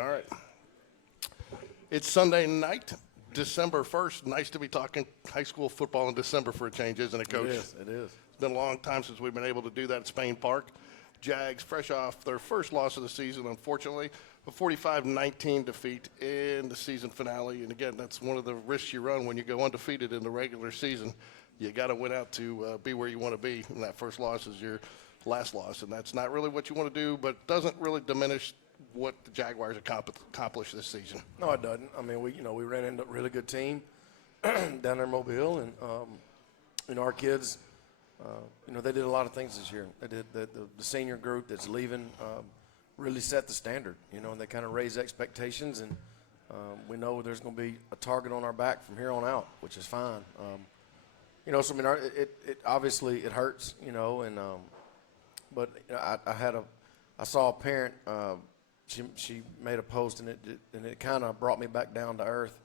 All right. It's Sunday night, December 1st. Nice to be talking high school football in December for a change, isn't it, Coach? It is. It is. It's been a long time since we've been able to do that at Spain Park. Jags, fresh off their first loss of the season, unfortunately, a 45-19 defeat in the season finale. And, again, that's one of the risks you run when you go undefeated in the regular season. You got to win out to be where you want to be, and that first loss is your last loss. And that's not really what you want to do, but doesn't really diminish what the Jaguars accomplished this season. No, it doesn't. I mean, we ran into a really good team down there in Mobile, and our kids, they did a lot of things this year. They did the senior group that's leaving really set the standard, and they kind of raised expectations, and we know there's going to be a target on our back from here on out, which is fine. So I mean, it obviously it hurts, but I saw a parent. She made a post, and it kind of brought me back down to earth.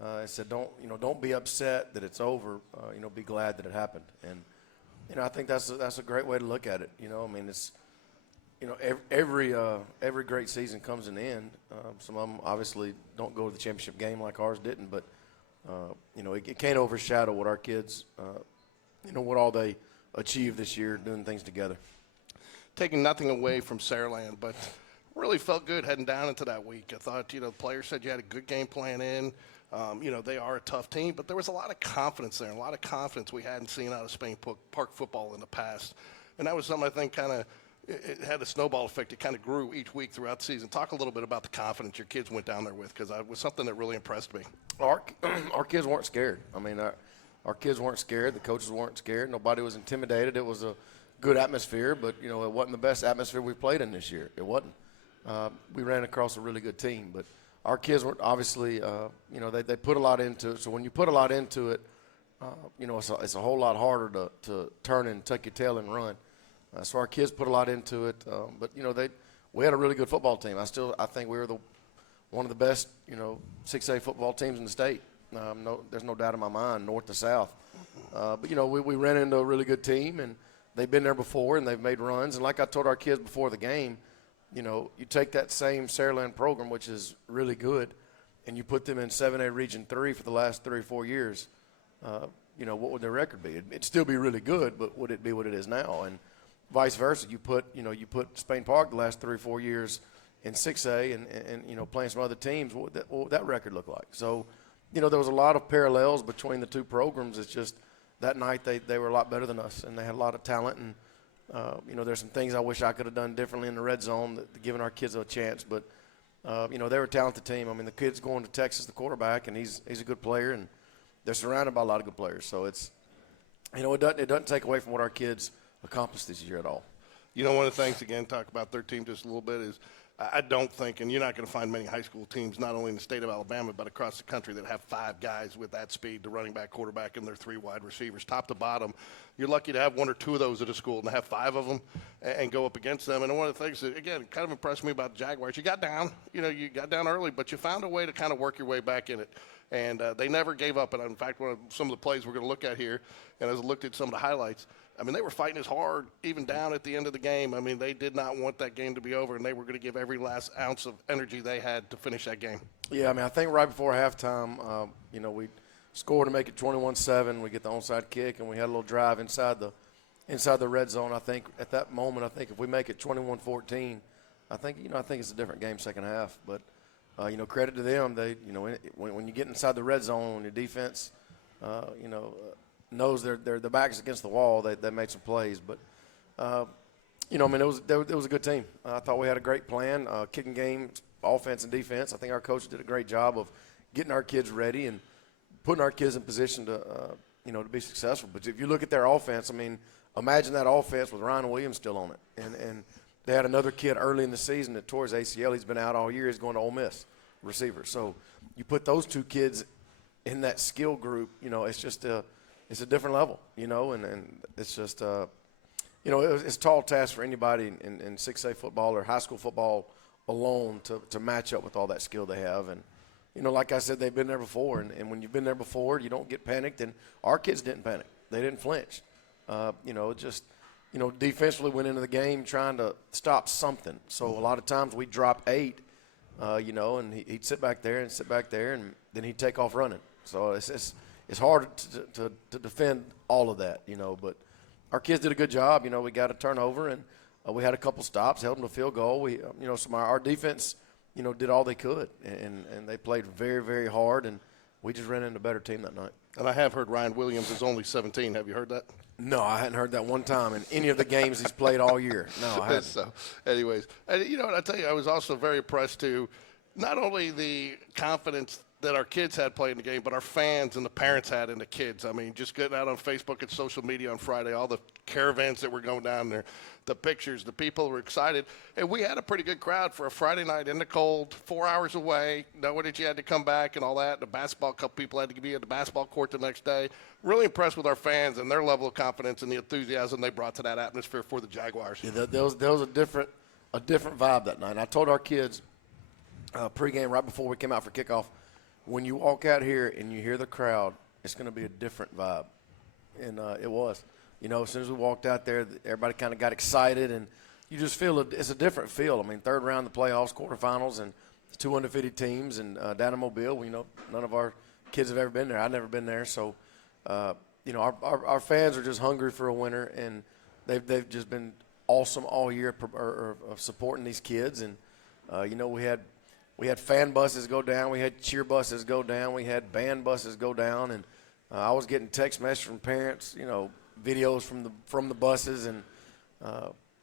It said, don't be upset that it's over. Be glad that it happened. And I think that's a great way to look at it. I mean, it's every great season comes to an end. Some of them obviously don't go to the championship game like ours didn't, but it can't overshadow what our kids, what all they achieved this year doing things together. Taking nothing away from Saraland, but really felt good heading down into that week. I thought, the players said you had a good game plan in. They are a tough team, but there was a lot of confidence there, a lot of confidence we hadn't seen out of Spain Park football in the past. And that was something I think kind of it had a snowball effect. It kind of grew each week throughout the season. Talk a little bit about the confidence your kids went down there with, because it was something that really impressed me. Our kids weren't scared. I mean, our kids weren't scared. The coaches weren't scared. Nobody was intimidated. It was a good atmosphere, but, it wasn't the best atmosphere we played in this year. It wasn't. We ran across a really good team, but our kids were obviously, they put a lot into it. So when you put a lot into it, it's a whole lot harder to turn and tuck your tail and run. So our kids put a lot into it, but we had a really good football team. I think we were one of the best 6A football teams in the state. There's no doubt in my mind, north to south. But we ran into a really good team, and they've been there before, and they've made runs. And like I told our kids before the game, you take that same Saraland program, which is really good, and you put them in 7A Region 3 for the last 3 or 4 years, what would their record be? It'd still be really good, but would it be what it is now? And vice versa. You put Spain Park the last 3 or 4 years in 6A and playing some other teams, what would that record look like? So, there was a lot of parallels between the two programs. It's just that night they were a lot better than us, and they had a lot of talent, and there's some things I wish I could have done differently in the red zone, giving our kids a chance. But, they were a talented team. I mean, the kid's going to Texas, the quarterback, and he's a good player, and they're surrounded by a lot of good players. So it's, it doesn't take away from what our kids accomplished this year at all. One of the things, again, talk about their team just a little bit is I don't think, and you're not going to find many high school teams, not only in the state of Alabama, but across the country that have 5 guys with that speed, the running back, quarterback, and their 3 wide receivers, top to bottom. You're lucky to have 1 or 2 of those at a school and to have 5 of them and go up against them. And one of the things that, again, kind of impressed me about the Jaguars, you got down, you got down early, but you found a way to kind of work your way back in it. And they never gave up. And, in fact, some of the plays we're going to look at here, and as I looked at some of the highlights, I mean, they were fighting as hard, even down at the end of the game. I mean, they did not want that game to be over, and they were going to give every last ounce of energy they had to finish that game. Yeah, I mean, I think right before halftime, we scored to make it 21-7. We get the onside kick, and we had a little drive inside the red zone. I think at that moment, if we make it 21-14, I think it's a different game second half. But credit to them. They, when you get inside the red zone, when your defense, knows their backs against the wall, they made some plays. But, it was a good team. I thought we had a great plan, kicking game, offense and defense. I think our coach did a great job of getting our kids ready and putting our kids in position to, to be successful. But if you look at their offense, I mean, imagine that offense with Ryan Williams still on it. And they had another kid early in the season that tore his ACL. He's been out all year. He's going to Ole Miss, receiver. So you put those 2 kids in that skill group, it's just it's a different level, and it's just, it's a tall task for anybody in 6A football or high school football alone to match up with all that skill they have. And, like I said, they've been there before, and when you've been there before, you don't get panicked, and our kids didn't panic. They didn't flinch. Defensively went into the game trying to stop something. So a lot of times we drop 8 and he'd sit back there, and then he'd take off running. So it's hard to defend all of that, but our kids did a good job. We got a turnover, and we had a couple stops, held them to field goal. We, our defense, did all they could, and they played very, very hard, and we just ran into a better team that night. And I have heard Ryan Williams is only 17. Have you heard that? No, I hadn't heard that one time in any of the games he's played all year. No, I hadn't. So, anyways, and what I tell you, I was also very impressed too, not only the confidence that our kids had playing the game, but our fans and the parents had in the kids. I mean, just getting out on Facebook and social media on Friday, all the caravans that were going down there, the pictures, the people were excited. And we had a pretty good crowd for a Friday night in the cold, 4 hours away, knowing that you had to come back and all that. The basketball, couple people had to be at the basketball court the next day. Really impressed with our fans and their level of confidence and the enthusiasm they brought to that atmosphere for the Jaguars. Yeah, there was a different vibe that night. And I told our kids pregame right before we came out for kickoff, when you walk out here and you hear the crowd, it's going to be a different vibe. And it was. As soon as we walked out there, everybody kind of got excited, and you just feel it's a different feel. I mean, third round of the playoffs, quarterfinals, and 2 undefeated teams, and down in Mobile, none of our kids have ever been there. I've never been there. So, our fans are just hungry for a winner, and they've just been awesome all year of supporting these kids. And, we had fan buses go down. We had cheer buses go down. We had band buses go down. And I was getting text messages from parents, videos from the buses. And,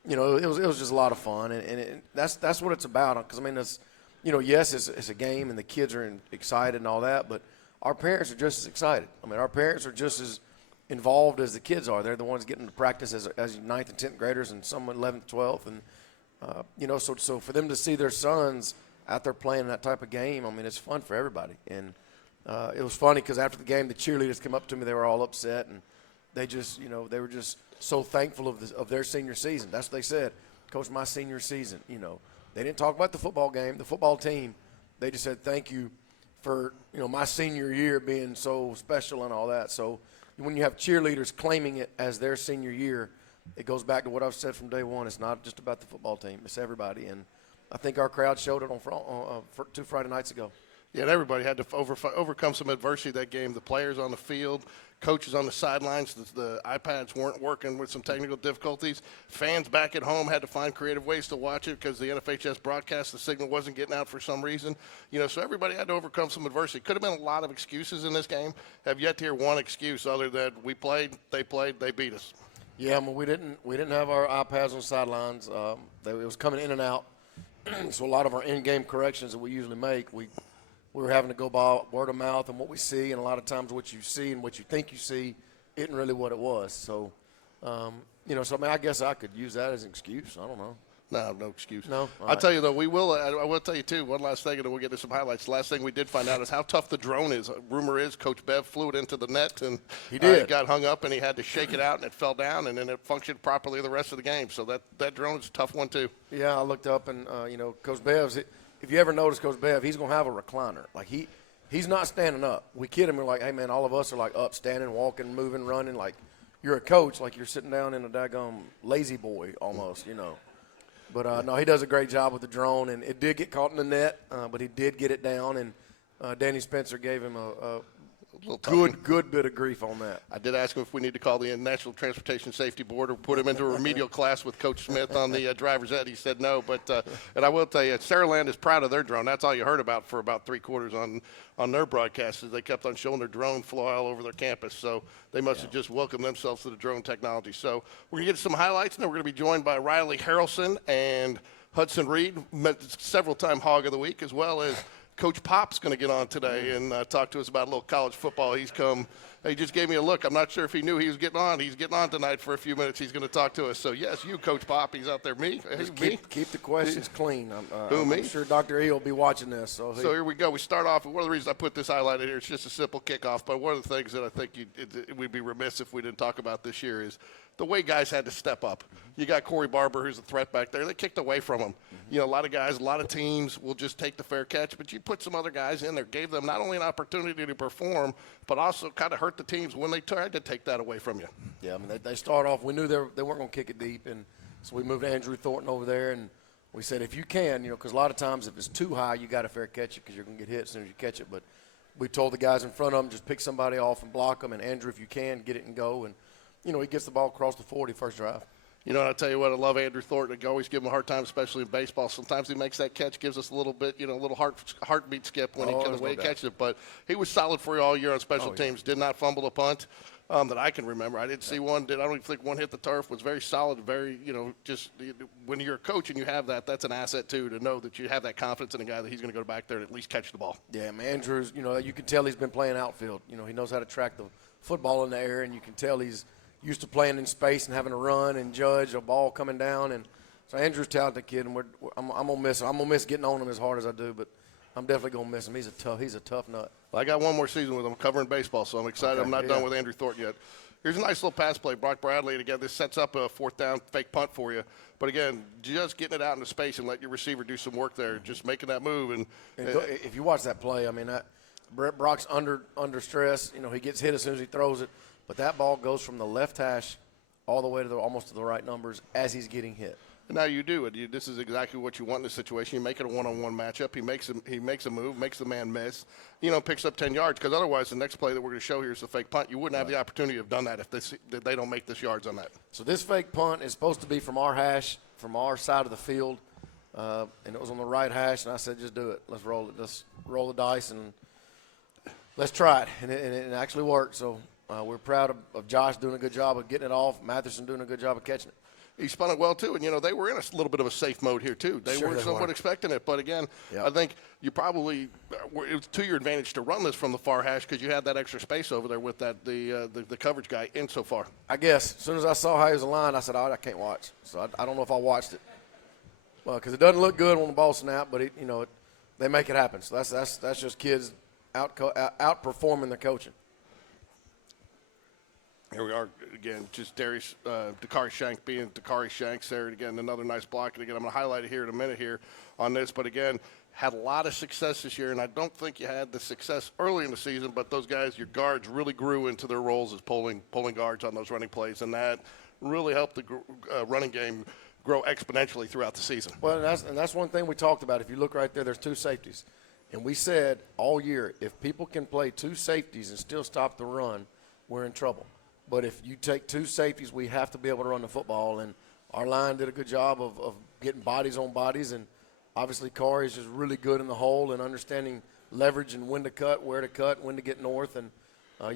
it was just a lot of fun. And that's what it's about. Because, I mean, yes, it's a game and the kids are excited and all that. But our parents are just as excited. I mean, our parents are just as involved as the kids are. They're the ones getting to practice as 9th and 10th graders and some 11th, 12th. And, so for them to see their sons out there playing that type of game, I mean, it's fun for everybody. And it was funny because after the game, the cheerleaders came up to me. They were all upset, and they just, they were just so thankful of their senior season. That's what they said. Coach, my senior season, They didn't talk about the football game, the football team. They just said thank you for, my senior year being so special and all that. So when you have cheerleaders claiming it as their senior year, it goes back to what I've said from day one. It's not just about the football team. It's everybody. And I think our crowd showed it on 2 Friday nights ago. Yeah, and everybody had to overcome some adversity that game. The players on the field, coaches on the sidelines, the iPads weren't working with some technical difficulties. Fans back at home had to find creative ways to watch it because the NFHS broadcast, the signal wasn't getting out for some reason. So everybody had to overcome some adversity. Could have been a lot of excuses in this game. Have yet to hear one excuse other than we played, they beat us. Yeah, we didn't have our iPads on the sidelines. It was coming in and out. So a lot of our in-game corrections that we usually make, we were having to go by word of mouth and what we see, and a lot of times what you see and what you think you see isn't really what it was. So, I guess I could use that as an excuse. I don't know. No excuse. No. I'll tell you, though, I will tell you, too, one last thing, and then we'll get to some highlights. The last thing we did find out is how tough the drone is. Rumor is Coach Bev flew it into the net, and he did. It got hung up, and he had to shake it out, and it fell down, and then it functioned properly the rest of the game. So that drone is a tough one, too. Yeah, I looked up, and, Coach Bev's – if you ever notice Coach Bev, he's going to have a recliner. Like, he's not standing up. We kid him. We're like, hey, man, all of us are, like, up, standing, walking, moving, running. Like, you're a coach. Like, you're sitting down in a daggone lazy boy almost, But, no, he does a great job with the drone, and it did get caught in the net, but he did get it down, and Danny Spencer gave him a good bit of grief on that. I did ask him if we need to call the National Transportation Safety Board or put him into a remedial class with Coach Smith on the driver's ed. He said no, but and I will tell you, Saraland is proud of their drone. That's all you heard about for about 3/4 on their broadcasts. They kept on showing their drone fly all over their campus, so they must have just welcomed themselves to the drone technology. So we're going to get some highlights, and then we're going to be joined by Riley Harrelson and Hudson Reed, several-time Hog of the Week, as well as Coach Pop's going to get on today and talk to us about a little college football. He just gave me a look. I'm not sure if he knew he was getting on. He's getting on tonight for a few minutes. He's going to talk to us. So, yes, you, Coach Pop. He's out there. Me? Keep the questions clean. Me? I'm sure Dr. E will be watching this. So here we go. We start off. One of the reasons I put this highlighted here, it's just a simple kickoff. But one of the things that I think we'd be remiss if we didn't talk about this year is the way guys had to step up. You got Corey Barber, who's a threat back there. They kicked away from him. A lot of guys, a lot of teams will just take the fair catch. But you put some other guys in there, gave them not only an opportunity to perform, but also kind of hurt the teams when they tried to take that away from you. Yeah, I mean, they start off, we knew they weren't going to kick it deep, and so we moved Andrew Thornton over there, and We said if you can, because a lot of times if it's too high, you got to fair catch it because you're going to get hit as soon as you catch it. But we told the guys in front of them, just pick somebody off and block them. And Andrew, if you can, get it and go. And, he gets the ball across the 40 first drive. And I'll tell you what, I love Andrew Thornton. I always give him a hard time, especially in baseball. Sometimes he makes that catch, gives us a little bit, a little heartbeat skip when the way he catches it. But he was solid for you all year on special teams. Did not fumble a punt that I can remember. I didn't see one. I don't even think one hit the turf. Was very solid. Very, just when you're a coach and you have that, that's an asset too, to know that you have that confidence in a guy that he's going to go back there and at least catch the ball. Yeah, man, Andrews, you can tell he's been playing outfield. He knows how to track the football in the air, and you can tell he's used to playing in space and having to run and judge a ball coming down. And so Andrew's a talented kid, and I'm gonna miss him. I'm gonna miss getting on him as hard as I do, but I'm definitely gonna miss him. He's a tough nut. Well, I got one more season with him covering baseball, so I'm excited. Okay, I'm not done with Andrew Thornton yet. Here's a nice little pass play. Brock Bradley, and again, this sets up a fourth down fake punt for you. But again, just getting it out into space and let your receiver do some work there, just making that move. And if you watch that play, I mean, Brock's under stress. He gets hit as soon as he throws it, but that ball goes from the left hash all the way to almost to the right numbers as he's getting hit. Now you do it. This is exactly what you want in this situation. You make it a one-on-one matchup. He makes a move, makes the man miss. Picks up 10 yards, because otherwise the next play that we're going to show here is the fake punt. You wouldn't have the opportunity to have done that if they don't make this yards on that. So this fake punt is supposed to be from our hash, from our side of the field, and it was on the right hash. And I said, just do it. Let's roll it. Let's roll the dice and let's try it. And it actually worked. So we're proud of Josh doing a good job of getting it off. Matherson doing a good job of catching it. He spun it well, too. And, they were in a little bit of a safe mode here, too. They were somewhat expecting it. But, again, I think you probably – it was to your advantage to run this from the far hash because you had that extra space over there with that the coverage guy in so far. I guess. As soon as I saw how he was aligned, I said, I can't watch. So I don't know if I watched it. Well, because it doesn't look good on the ball snap, but, they make it happen. So that's just kids outperforming their coaching. Here we are again, just Dakari Shank being Dakari Shanks there. And again, another nice block. And again, I'm going to highlight it here in a minute here on this. But again, had a lot of success this year. And I don't think you had the success early in the season, but those guys, your guards, really grew into their roles as pulling guards on those running plays. And that really helped the running game grow exponentially throughout the season. Well, and that's one thing we talked about. If you look right there, there's two safeties. And we said all year, if people can play two safeties and still stop the run, we're in trouble. But if you take two safeties, we have to be able to run the football. And our line did a good job of getting bodies on bodies. And obviously Corey is just really good in the hole and understanding leverage and when to cut, where to cut, when to get north. And,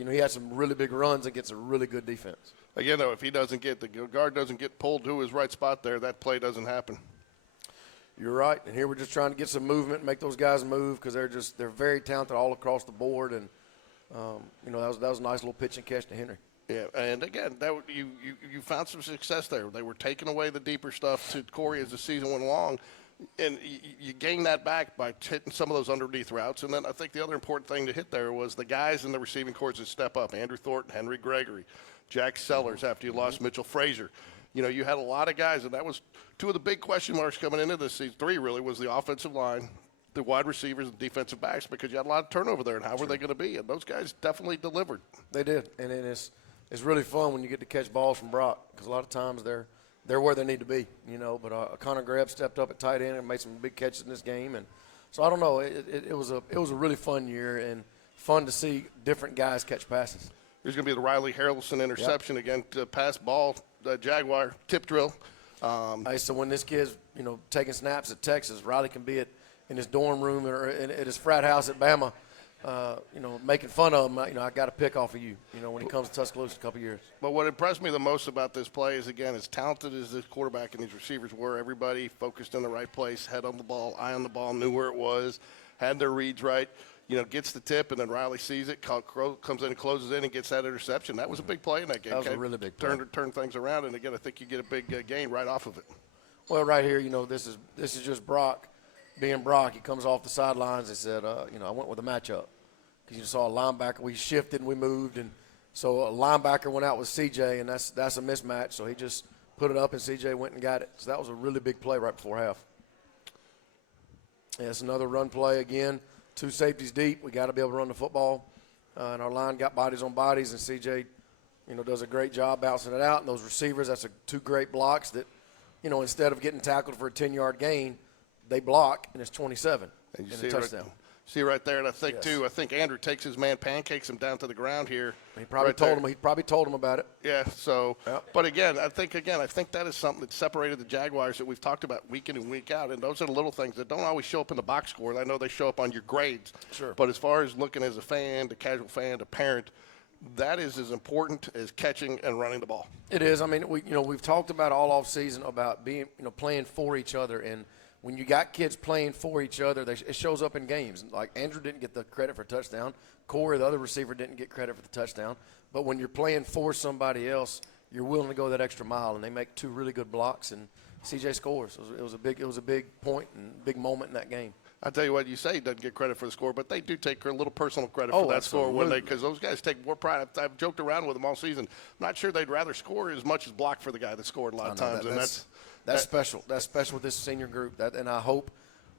he had some really big runs against a really good defense. Again, though, if the guard doesn't get pulled to his right spot there, that play doesn't happen. You're right. And here we're just trying to get some movement, make those guys move because they're very talented all across the board. And, that was a nice little pitch and catch to Henry. Yeah, and again, you found some success there. They were taking away the deeper stuff to Corey as the season went along, and you gained that back by hitting some of those underneath routes. And then I think the other important thing to hit there was the guys in the receiving corps that step up: Andrew Thornton, Henry Gregory, Jack Sellers. After you lost Mitchell Frazier, you had a lot of guys, and that was two of the big question marks coming into this season. Three really was the offensive line, the wide receivers, and defensive backs, because you had a lot of turnover there. And how were they going to be? And those guys definitely delivered. They did, and it's really fun when you get to catch balls from Brock because a lot of times they're where they need to be, But Connor Grebb stepped up at tight end and made some big catches in this game, and so I don't know. It was a really fun year and fun to see different guys catch passes. There's going to be the Riley Harrelson interception again, to pass ball, Jaguar tip drill. So when this kid's taking snaps at Texas, Riley can be in his dorm room or at his frat house at Bama. Making fun of him, I got to pick off of you, when he comes to Tuscaloosa in a couple years. But what impressed me the most about this play is, again, as talented as this quarterback and these receivers were, everybody focused in the right place, head on the ball, eye on the ball, knew where it was, had their reads right, gets the tip, and then Riley sees it, comes in and closes in and gets that interception. That was a big play in that game. That was a really big play. Turn things around, and, again, I think you get a big gain right off of it. Well, right here, this is just Brock being Brock. He comes off the sidelines and said, I went with a matchup. Because you saw a linebacker, we shifted and we moved, and so a linebacker went out with CJ, and that's a mismatch. So he just put it up, and CJ went and got it. So that was a really big play right before half. Yeah, it's another run play again. Two safeties deep. We got to be able to run the football, and our line got bodies on bodies, and CJ, does a great job bouncing it out. And those receivers, that's two great blocks that, instead of getting tackled for a 10-yard gain, they block, and it's 27 And you and see a touchdown. See right there, and I think, Yes. too, I think Andrew takes his man, pancakes him down to the ground here. He probably told him about it. Yeah, so, Yeah. but again, I think that is something that separated the Jaguars that we've talked about week in and week out, and those are the little things that don't always show up in the box score. I know they show up on your grades. Sure. But as far as looking as a fan, the casual fan, the parent, that is as important as catching and running the ball. It is. I mean, we've talked about all off season about being, playing for each other, and when you got kids playing for each other, it shows up in games. Like Andrew didn't get the credit for touchdown. Corey, the other receiver, didn't get credit for the touchdown. But when you're playing for somebody else, you're willing to go that extra mile, and they make 2 really good blocks, and CJ scores. It was a big point and big moment in that game. I tell you what, you say he doesn't get credit for the score, but they do take a little personal credit for that score because those guys take more pride. I've joked around with them all season. I'm not sure they'd rather score as much as block for the guy that scored a lot of times, That's special. That's special with this senior group. And I hope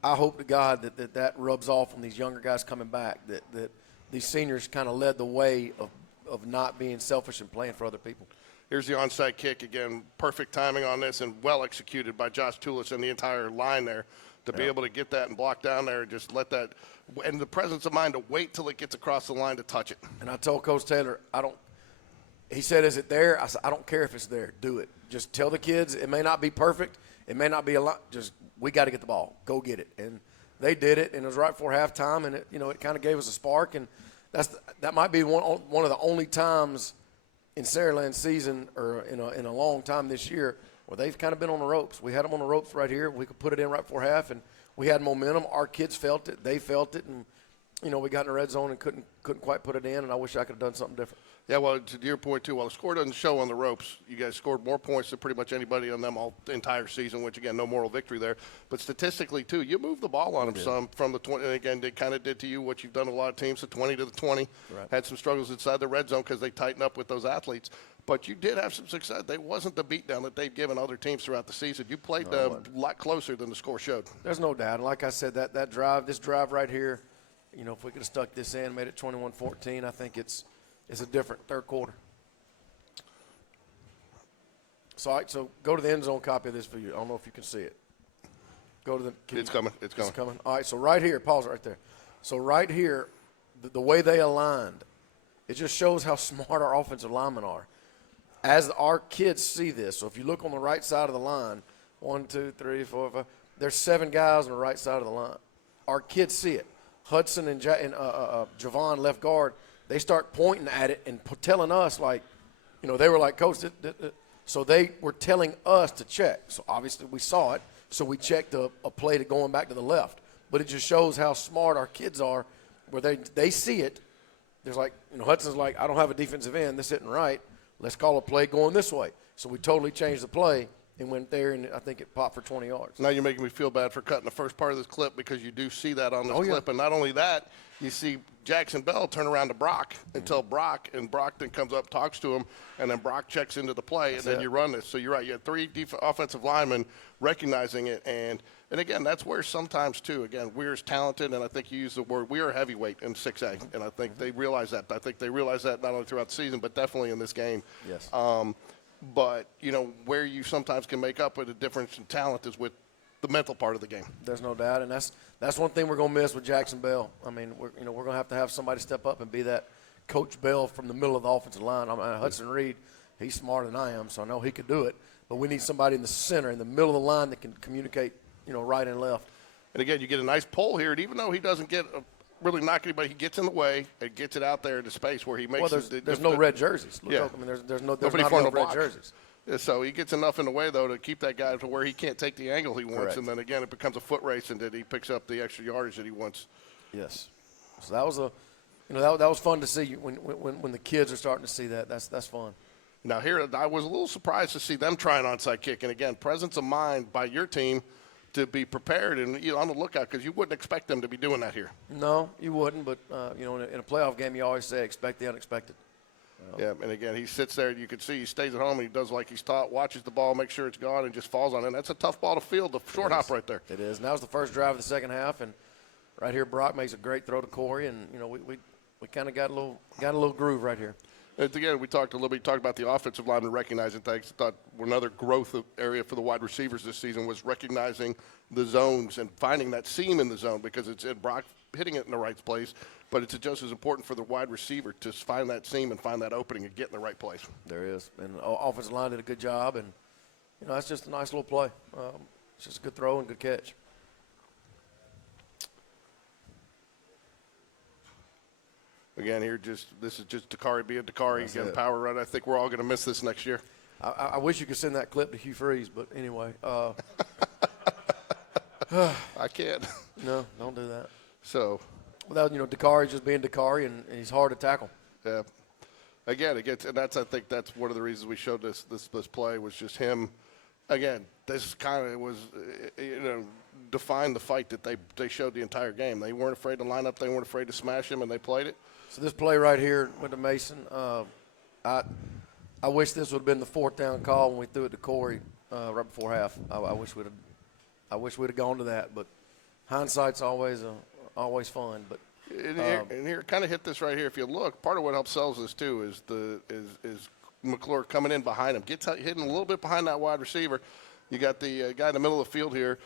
to God that rubs off on these younger guys coming back. That these seniors kind of led the way of not being selfish and playing for other people. Here's the onside kick again. Perfect timing on this and well executed by Josh Tulis and the entire line there to be able to get that and block down there and just let that and the presence of mind to wait till it gets across the line to touch it. And I told Coach Taylor, he said, "Is it there?" I said, "I don't care if it's there. Do it. Just tell the kids it may not be perfect. It may not be a lot. Just we got to get the ball. Go get it." And they did it, and it was right before halftime, and it kind of gave us a spark. And that might be one of the only times in Saraland's season or in a long time this year where they've kind of been on the ropes. We had them on the ropes right here. We could put it in right before half, and we had momentum. Our kids felt it. They felt it, and we got in the red zone and couldn't quite put it in. And I wish I could have done something different. Yeah, well, to your point, too, while the score doesn't show on the ropes, you guys scored more points than pretty much anybody on them all the entire season, which, again, no moral victory there. But statistically, too, you moved the ball on them some from the 20. And, again, they kind of did to you what you've done to a lot of teams, the 20 to the 20. Right. Had some struggles inside the red zone because they tightened up with those athletes. But you did have some success. They wasn't the beatdown that they've given other teams throughout the season. You played a lot closer than the score showed. There's no doubt. And like I said, this drive right here, if we could have stuck this in, made it 21-14, I think it's a different third quarter. So go to the end zone copy of this for you. I don't know if you can see it. Go to the. It's coming. It's coming. All right. So right here, pause it right there. So right here, the way they aligned, it just shows how smart our offensive linemen are. As our kids see this, so if you look on the right side of the line, 1, 2, 3, 4, 5, there's 7 guys on the right side of the line. Our kids see it. Hudson and Javon left guard, they start pointing at it and telling us they were like, "Coach," so they were telling us to check. So obviously we saw it, so we checked a play to going back to the left. But it just shows how smart our kids are, where they see it. There's Hudson's like, "I don't have a defensive end. This isn't right. Let's call a play going this way." So we totally changed the play and went there, and I think it popped for 20 yards. Now you're making me feel bad for cutting the first part of this clip because you do see that on this clip. And not only that, you see Jackson Bell turn around to Brock and tell Brock, and Brock then comes up, talks to him, and then Brock checks into the play, and then you run this. So you're right. You had 3 offensive linemen recognizing it. And again, that's where sometimes, too, again, we're as talented, and I think you used the word, we are heavyweight in 6A. And I think they realize that. I think they realize that not only throughout the season, but definitely in this game. Yes. But, where you sometimes can make up with a difference in talent is with the mental part of the game. There's no doubt, and that's one thing we're going to miss with Jackson Bell. I mean, we're going to have somebody step up and be that Coach Bell from the middle of the offensive line. Hudson Reed, he's smarter than I am, so I know he could do it. But we need somebody in the center, in the middle of the line that can communicate, right and left. And again, you get a nice pull here, and even though he doesn't get really knock anybody, he gets in the way and gets it out there into space where he makes. Well, there's no red jerseys. There's not red jerseys. Yeah, so he gets enough in the way, though, to keep that guy to where he can't take the angle he wants. Correct. And then, again, it becomes a foot race, and then he picks up the extra yardage that he wants. Yes. So that was that was fun to see when the kids are starting to see that. That's fun. Now, here, I was a little surprised to see them try an onside kick. And, again, presence of mind by your team to be prepared and on the lookout because you wouldn't expect them to be doing that here. No, you wouldn't. But, in a playoff game, you always say expect the unexpected. Yeah, and again, he sits there. You can see he stays at home. And he does like he's taught, watches the ball, makes sure it's gone, and just falls on it. And that's a tough ball to field, the short hop right there. It is. And that was the first drive of the second half. And right here, Brock makes a great throw to Corey. And, we kind of got a little groove right here. And again, we talked a little bit. Talked about the offensive line and recognizing things. I thought another growth area for the wide receivers this season was recognizing the zones and finding that seam in the zone, because it's in Brock hitting it in the right place, but it's just as important for the wide receiver to find that seam and find that opening and get in the right place. There is, and the offensive line did a good job, and that's just a nice little play. It's just a good throw and good catch. Again, this is just Dakari being Dakari, getting power run. I think we're all going to miss this next year. I wish you could send that clip to Hugh Freeze, but anyway. I can't. No, don't do that. So, without Dakari just being Dakari, and he's hard to tackle. Yeah. Again, I think that's one of the reasons we showed this play was just him. Again, this kind of was, defined the fight that they showed the entire game. They weren't afraid to line up. They weren't afraid to smash him, and they played it. So this play right here went to Mason. I wish this would have been the fourth down call when we threw it to Corey right before half. I wish we'd have gone to that, but hindsight's always fun. But and here, kind of hit this right here. If you look, part of what helps sells this too is McClure coming in behind him, gets hitting a little bit behind that wide receiver. You got the guy in the middle of the field here,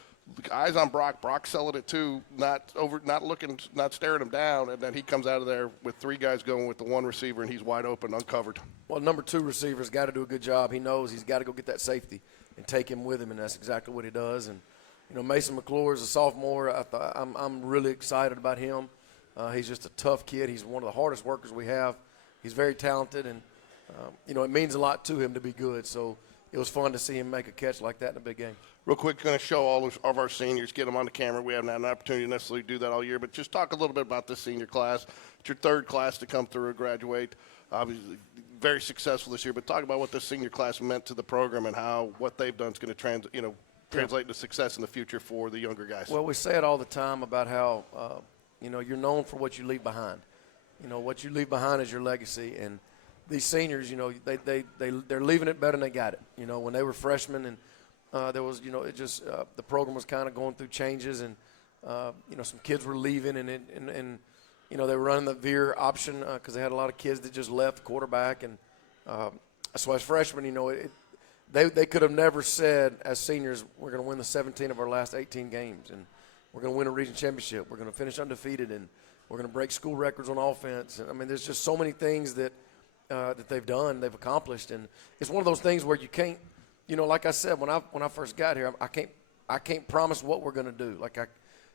eyes on Brock. Brock selling it too, not looking, not staring him down, and then he comes out of there with three guys going with the one receiver, and he's wide open, uncovered. Well, number two receiver's got to do a good job. He knows he's got to go get that safety and take him with him, and that's exactly what he does. And Mason McClure is a sophomore. I'm really excited about him. He's just a tough kid. He's one of the hardest workers we have. He's very talented, and it means a lot to him to be good. So it was fun to see him make a catch like that in a big game. Real quick, going to show all of our seniors, get them on the camera. We haven't had an opportunity to necessarily do that all year, but just talk a little bit about this senior class. It's your third class to come through and graduate. Obviously, very successful this year, but talk about what this senior class meant to the program and how what they've done is going to translate into success in the future for the younger guys. Well, we say it all the time about how, you're known for what you leave behind. What you leave behind is your legacy, and these seniors, they're leaving it better than they got it. When they were freshmen, and there was, the program was kind of going through changes, and some kids were leaving, and they were running the veer option because they had a lot of kids that just left quarterback, and so as freshmen, they could have never said as seniors we're going to win the 17 of our last 18 games, and we're going to win a region championship. We're going to finish undefeated, and we're going to break school records on offense. And, I mean, there's just so many things that they've done, they've accomplished, and it's one of those things where you can't, like I said when I first got here, I can't promise what we're going to do. Like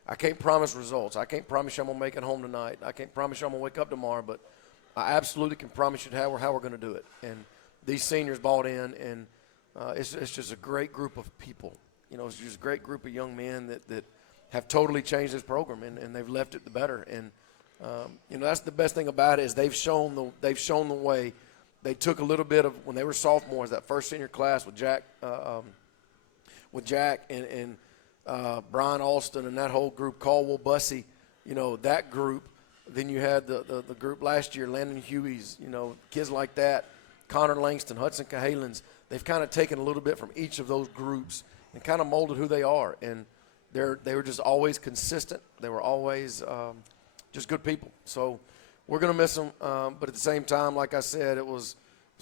I can't promise results. I can't promise you I'm going to make it home tonight. I can't promise you I'm going to wake up tomorrow, but I absolutely can promise you how we're going to do it. And these seniors bought in, and it's just a great group of people. It's just a great group of young men that have totally changed this program, and they've left it the better. And that's the best thing about it is they've shown the way. They took a little bit of when they were sophomores, that first senior class with Jack and Brian Alston and that whole group, Caldwell Bussey, that group. Then you had the group last year, Landon Huey's, kids like that, Connor Langston, Hudson Cahalans. They've kind of taken a little bit from each of those groups and kind of molded who they are. And they were just always consistent. They were always just good people. So we're going to miss them. But at the same time, like I said, it was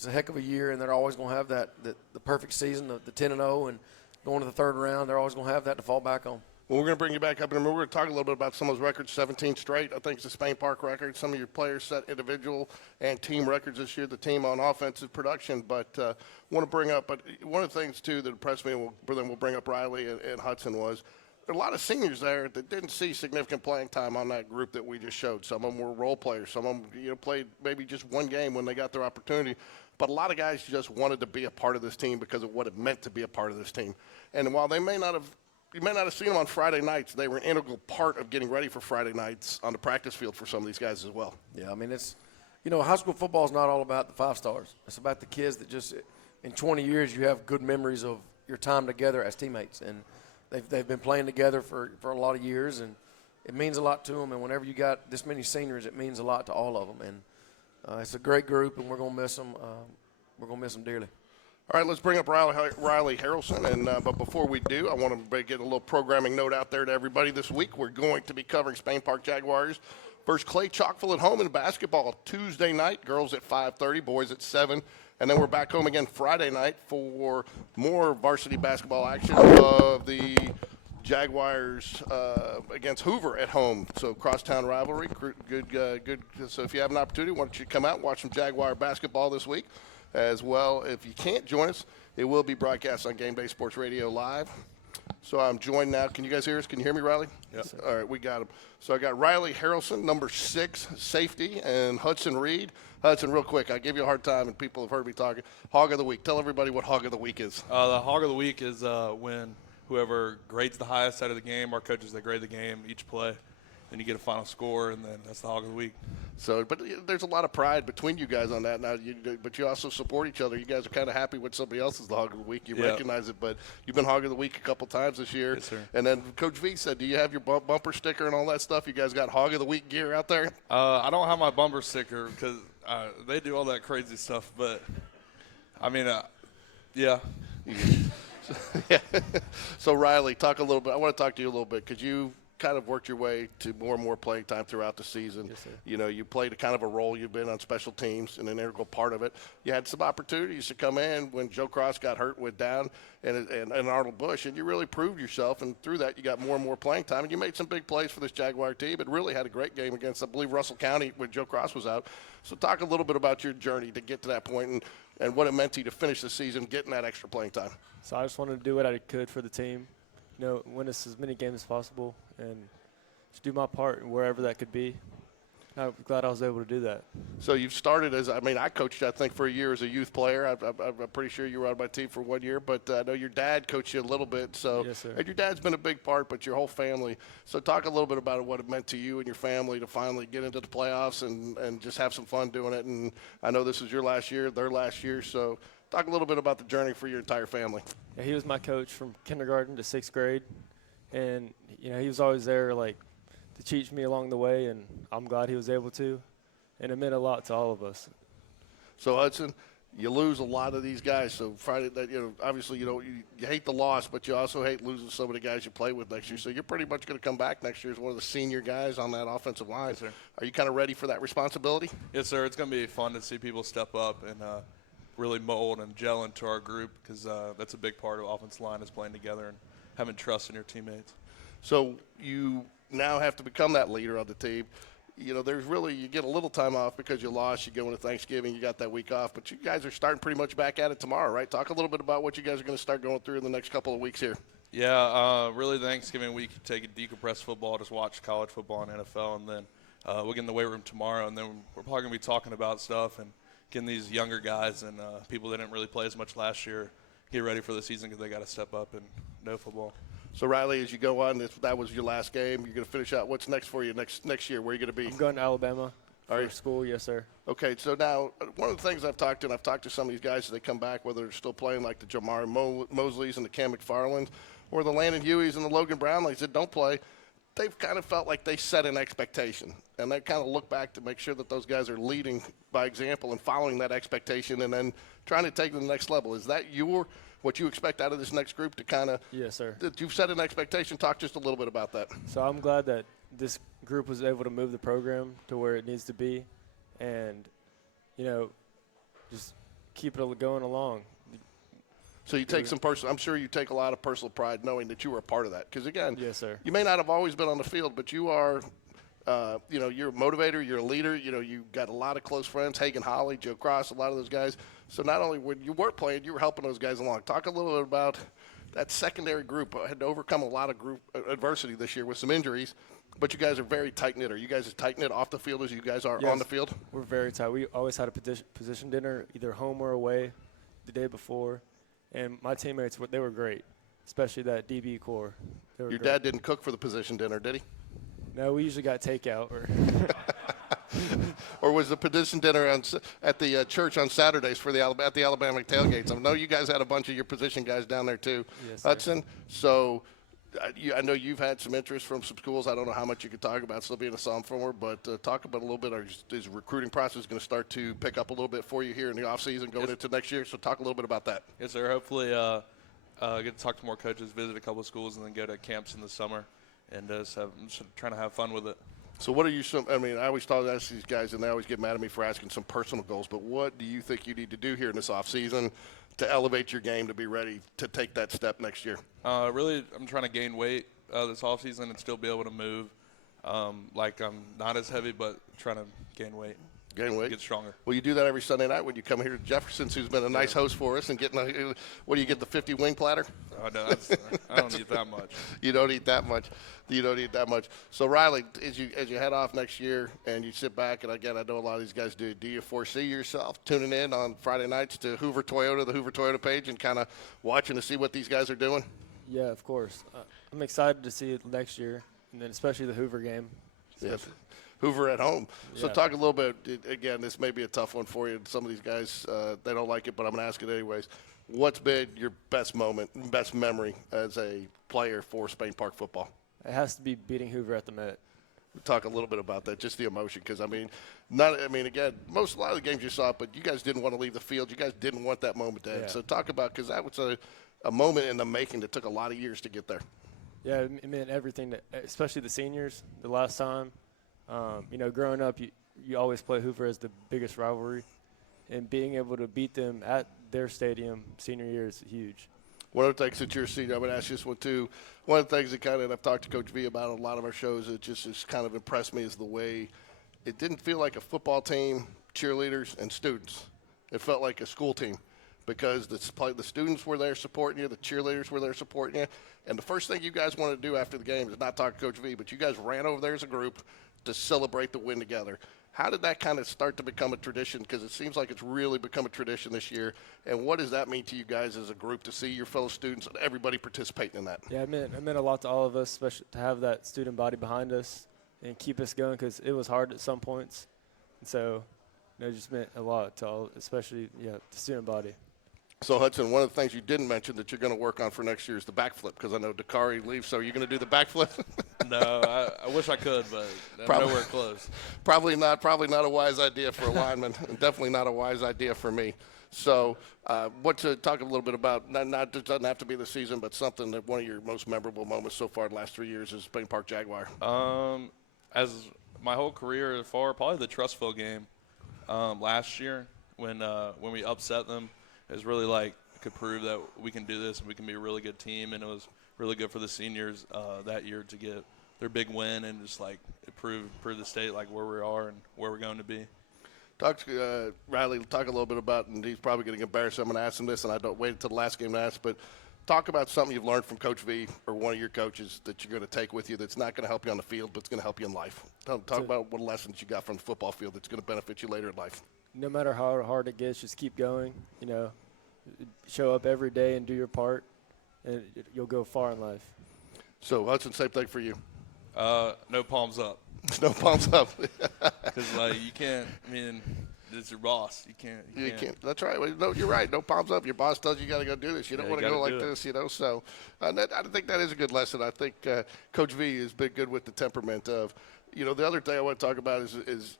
a heck of a year, and they're always going to have the perfect season, the 10-0, and going to the third round. They're always going to have that to fall back on. Well, we're going to bring you back up, and we're going to talk a little bit about some of those records, 17 straight. I think it's the Spain Park record. Some of your players set individual and team records this year, the team on offensive production. But want to bring up, but one of the things, too, that impressed me, and we'll bring up Riley and Hudson, was there are a lot of seniors there that didn't see significant playing time on that group that we just showed. Some of them were role players. Some of them played maybe just one game when they got their opportunity. But a lot of guys just wanted to be a part of this team because of what it meant to be a part of this team. And while you may not have seen them on Friday nights, they were an integral part of getting ready for Friday nights on the practice field for some of these guys as well. Yeah, I mean, it's high school football is not all about the 5 stars. It's about the kids that just in 20 years you have good memories of your time together as teammates. And they've been playing together for a lot of years, and it means a lot to them. And whenever you got this many seniors, it means a lot to all of them. And it's a great group, and we're going to miss them. We're going to miss them dearly. All right, let's bring up Riley Harrelson. But before we do, I want to get a little programming note out there to everybody. This week we're going to be covering Spain Park Jaguars First Clay Chalkville at home in basketball Tuesday night. Girls at 5:30, boys at 7. And then we're back home again Friday night for more varsity basketball action of the Jaguars against Hoover at home. So crosstown rivalry, good. So if you have an opportunity, why don't you come out and watch some Jaguar basketball this week as well. If you can't join us, it will be broadcast on GameDay Sports Radio Live. So I'm joined now. Can you guys hear us? Can you hear me, Riley? Yes. All right, we got him. So I got Riley Harrelson, number 6, safety, and Hudson Reed. Hudson, real quick, I give you a hard time, and people have heard me talking. Hog of the Week. Tell everybody what Hog of the Week is. The Hog of the Week is when whoever grades the highest out of the game, our coaches, they grade the game, each play. Then you get a final score, and then that's the Hog of the Week. So, but there's a lot of pride between you guys on that now. But you also support each other. You guys are kind of happy when somebody else is the Hog of the Week. You recognize it, but you've been Hog of the Week a couple times this year. Yes, sir. And then Coach V said, do you have your bumper sticker and all that stuff? You guys got Hog of the Week gear out there? I don't have my bumper sticker because they do all that crazy stuff. But, I mean, yeah. Yeah. So, Riley, talk a little bit. I want to talk to you a little bit because you kind of worked your way to more and more playing time throughout the season. Yes, sir. You know, you played a kind of a role. You've been on special teams and an integral part of it. You had some opportunities to come in when Joe Cross got hurt with Down and Arnold Bush, and you really proved yourself. And through that, you got more and more playing time, and you made some big plays for this Jaguar team. It really had a great game against, I believe, Russell County when Joe Cross was out. So talk a little bit about your journey to get to that point and what it meant to you to finish the season getting that extra playing time. So I just wanted to do what I could for the team, win us as many games as possible, and just do my part wherever that could be. I'm glad I was able to do that. So you've started I coached, I think, for a year as a youth player. I'm pretty sure you were on my team for 1 year, but I know your dad coached you a little bit. So, yes, sir. And your dad's been a big part, but your whole family. So talk a little bit about what it meant to you and your family to finally get into the playoffs and just have some fun doing it. And I know this is your last year, their last year. So talk a little bit about the journey for your entire family. Yeah, he was my coach from kindergarten to 6th grade, and he was always there to teach me along the way, and I'm glad he was able to, and it meant a lot to all of us. So Hudson, you lose a lot of these guys. So Friday, obviously you hate the loss, but you also hate losing some of the guys you play with next year. So you're pretty much going to come back next year as one of the senior guys on that offensive line. Yes, sir. Are you kind of ready for that responsibility? Yes, sir. It's going to be fun to see people step up and really mold and gel into our group because that's a big part of offensive line is playing together and having trust in your teammates. So you now have to become that leader on the team. You get a little time off because you lost. You go into Thanksgiving, you got that week off, but you guys are starting pretty much back at it tomorrow, right? Talk a little bit about what you guys are going to start going through in the next couple of weeks here. Yeah, really Thanksgiving week, take a decompress football, just watch college football and NFL, and then we'll get in the weight room tomorrow, and then we're probably going to be talking about stuff and getting these younger guys and people that didn't really play as much last year get ready for the season because they got to step up and know football. So, Riley, as you go on, that was your last game. You're going to finish out. What's next for you next year? Where are you going to be? I'm going to Alabama for school, yes, sir. Okay, so now one of the things I've talked to some of these guys as they come back, whether they're still playing like the Jamar Mosleys and the Cam McFarlands or the Landon Hueys and the Logan Brownlees that don't play, they've kind of felt like they set an expectation. And they kind of look back to make sure that those guys are leading by example and following that expectation and then trying to take it to the next level. Is that what you expect out of this next group to kind of – yes, sir. That you've set an expectation? Talk just a little bit about that. So I'm glad that this group was able to move the program to where it needs to be and, just keep it going along. So you take I'm sure you take a lot of personal pride knowing that you were a part of that. Because, again, yes, sir. You may not have always been on the field, but you are you're a motivator, you're a leader. You've got a lot of close friends, Hagan Holly, Joe Cross, a lot of those guys. So not only when you weren't playing, you were helping those guys along. Talk a little bit about that secondary group. I had to overcome a lot of group adversity this year with some injuries, but you guys are very tight-knit. Are you guys as tight-knit off the field as you guys are on the field? We're very tight. We always had a position dinner, either home or away, the day before. And my teammates, they were great, especially that DB core. Your dad didn't cook for the position dinner, did he? No, we usually got takeout. Or was the position dinner at the church on Saturdays at the Alabama tailgates? I know you guys had a bunch of your position guys down there too, yes, sir. Hudson. So I know you've had some interest from some schools. I don't know how much you could talk about still being a sophomore, but talk about a little bit. Is recruiting process going to start to pick up a little bit for you here in the offseason going into next year? So talk a little bit about that. Yes, sir. Hopefully get to talk to more coaches, visit a couple of schools, and then go to camps in the summer. And just trying to have fun with it. So what are you I mean, I always thought ask these guys, and they always get mad at me for asking some personal goals, but what do you think you need to do here in this offseason to elevate your game to be ready to take that step next year? Really, I'm trying to gain weight this offseason and still be able to move. Like I'm not as heavy, but trying to gain weight. Gain weight? Get stronger. Well, you do that every Sunday night when you come here to Jeffersons, who's been a nice host for us, and what do you get, the 50 wing platter? Oh, no, I don't eat that much. You don't eat that much. You don't eat that much. So, Riley, as you head off next year and you sit back, and again, I know a lot of these guys do you foresee yourself tuning in on Friday nights to the Hoover Toyota page, and kind of watching to see what these guys are doing? Yeah, of course. I'm excited to see it next year, and then especially the Hoover game. Yes. Hoover at home. So Yeah. talk a little bit, again, this may be a tough one for you. Some of these guys, they don't like it, but I'm going to ask it anyways. What's been your best moment, best memory as a player for Spain Park football? It has to be beating Hoover at the Met. Talk a little bit about that, just the emotion, because again, a lot of the games you saw, but you guys didn't want to leave the field. You guys didn't want that moment to end. Yeah. So talk about, because that was a moment in the making that took a lot of years to get there. Yeah, it meant everything, especially the seniors, the last time. Growing up, you always play Hoover as the biggest rivalry, and being able to beat them at their stadium senior year is huge. One of the things that you're seeing, I'm going to ask you this one too. One of the things that I've talked to Coach V about on a lot of our shows, it just has kind of impressed me is the way it didn't feel like a football team, cheerleaders, and students. It felt like a school team, because the students were there supporting you, the cheerleaders were there supporting you, and the first thing you guys wanted to do after the game is not talk to Coach V, but you guys ran over there as a group to celebrate the win together. How did that kind of start to become a tradition? Because it seems like it's really become a tradition this year. And what does that mean to you guys as a group to see your fellow students and everybody participating in that? Yeah, it meant a lot to all of us, especially to have that student body behind us and keep us going, because it was hard at some points. And so it just meant a lot to all, especially the student body. So, Hudson, one of the things you didn't mention that you're going to work on for next year is the backflip, because I know Dakari leaves. So are you going to do the backflip? No, I wish I could, but nowhere close. Probably not a wise idea for a lineman, and definitely not a wise idea for me. So what to talk a little bit about, not just doesn't have to be the season, but something that one of your most memorable moments so far in the last 3 years is Spain Park Jaguar. As my whole career so far, probably the Trustville game last year when we upset them. It was really could prove that we can do this and we can be a really good team, and it was really good for the seniors that year to get their big win and just it proved the state where we are and where we're going to be. Riley, talk a little bit about, and he's probably going to get embarrassed. I'm going to ask him this, and I don't wait until the last game to ask, but talk about something you've learned from Coach V or one of your coaches that you're going to take with you that's not going to help you on the field, but it's going to help you in life. Talk about what lessons you got from the football field that's going to benefit you later in life. No matter how hard it gets, just keep going. Show up every day and do your part, and you'll go far in life. So, Hudson, same thing for you. No palms up. No palms up. Because you can't. It's your boss. You can't. That's right. Well, no, you're right. No palms up. Your boss tells you got to go do this. You don't want to go like this, So I think that is a good lesson. I think Coach V has been good with the temperament of, the other thing I want to talk about is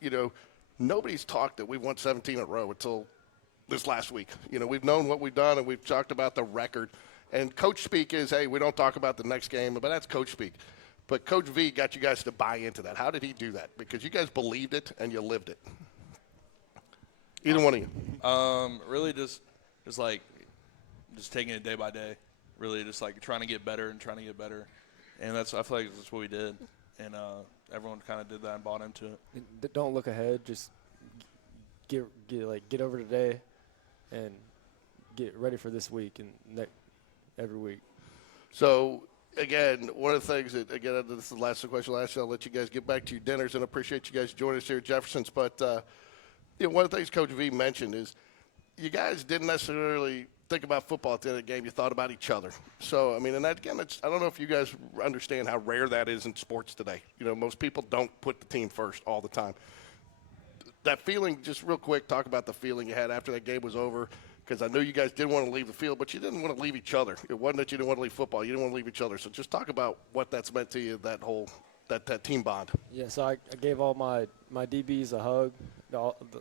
nobody's talked that we've won 17 in a row until this last week. We've known what we've done, and we've talked about the record. And coach speak is, hey, we don't talk about the next game, but that's coach speak. But Coach V got you guys to buy into that. How did he do that? Because you guys believed it and you lived it. Either one of you. Really just taking it day by day. Really just trying to get better. And I feel like that's what we did. And everyone kind of did that and bought into it. Don't look ahead. Just get over today and get ready for this week and every week. So, again, one of the things that, again, this is the last question I'll ask you. I'll let you guys get back to your dinners, and appreciate you guys joining us here at Jeffersons. But, one of the things Coach V mentioned is you guys didn't necessarily think about football at the end of the game. You thought about each other. So, and that, again, I don't know if you guys understand how rare that is in sports today. Most people don't put the team first all the time. That feeling, just real quick, talk about the feeling you had after that game was over, because I know you guys didn't want to leave the field, but you didn't want to leave each other. It wasn't that you didn't want to leave football. You didn't want to leave each other. So just talk about what that's meant to you, that team bond. Yeah, so I gave all my DBs a hug,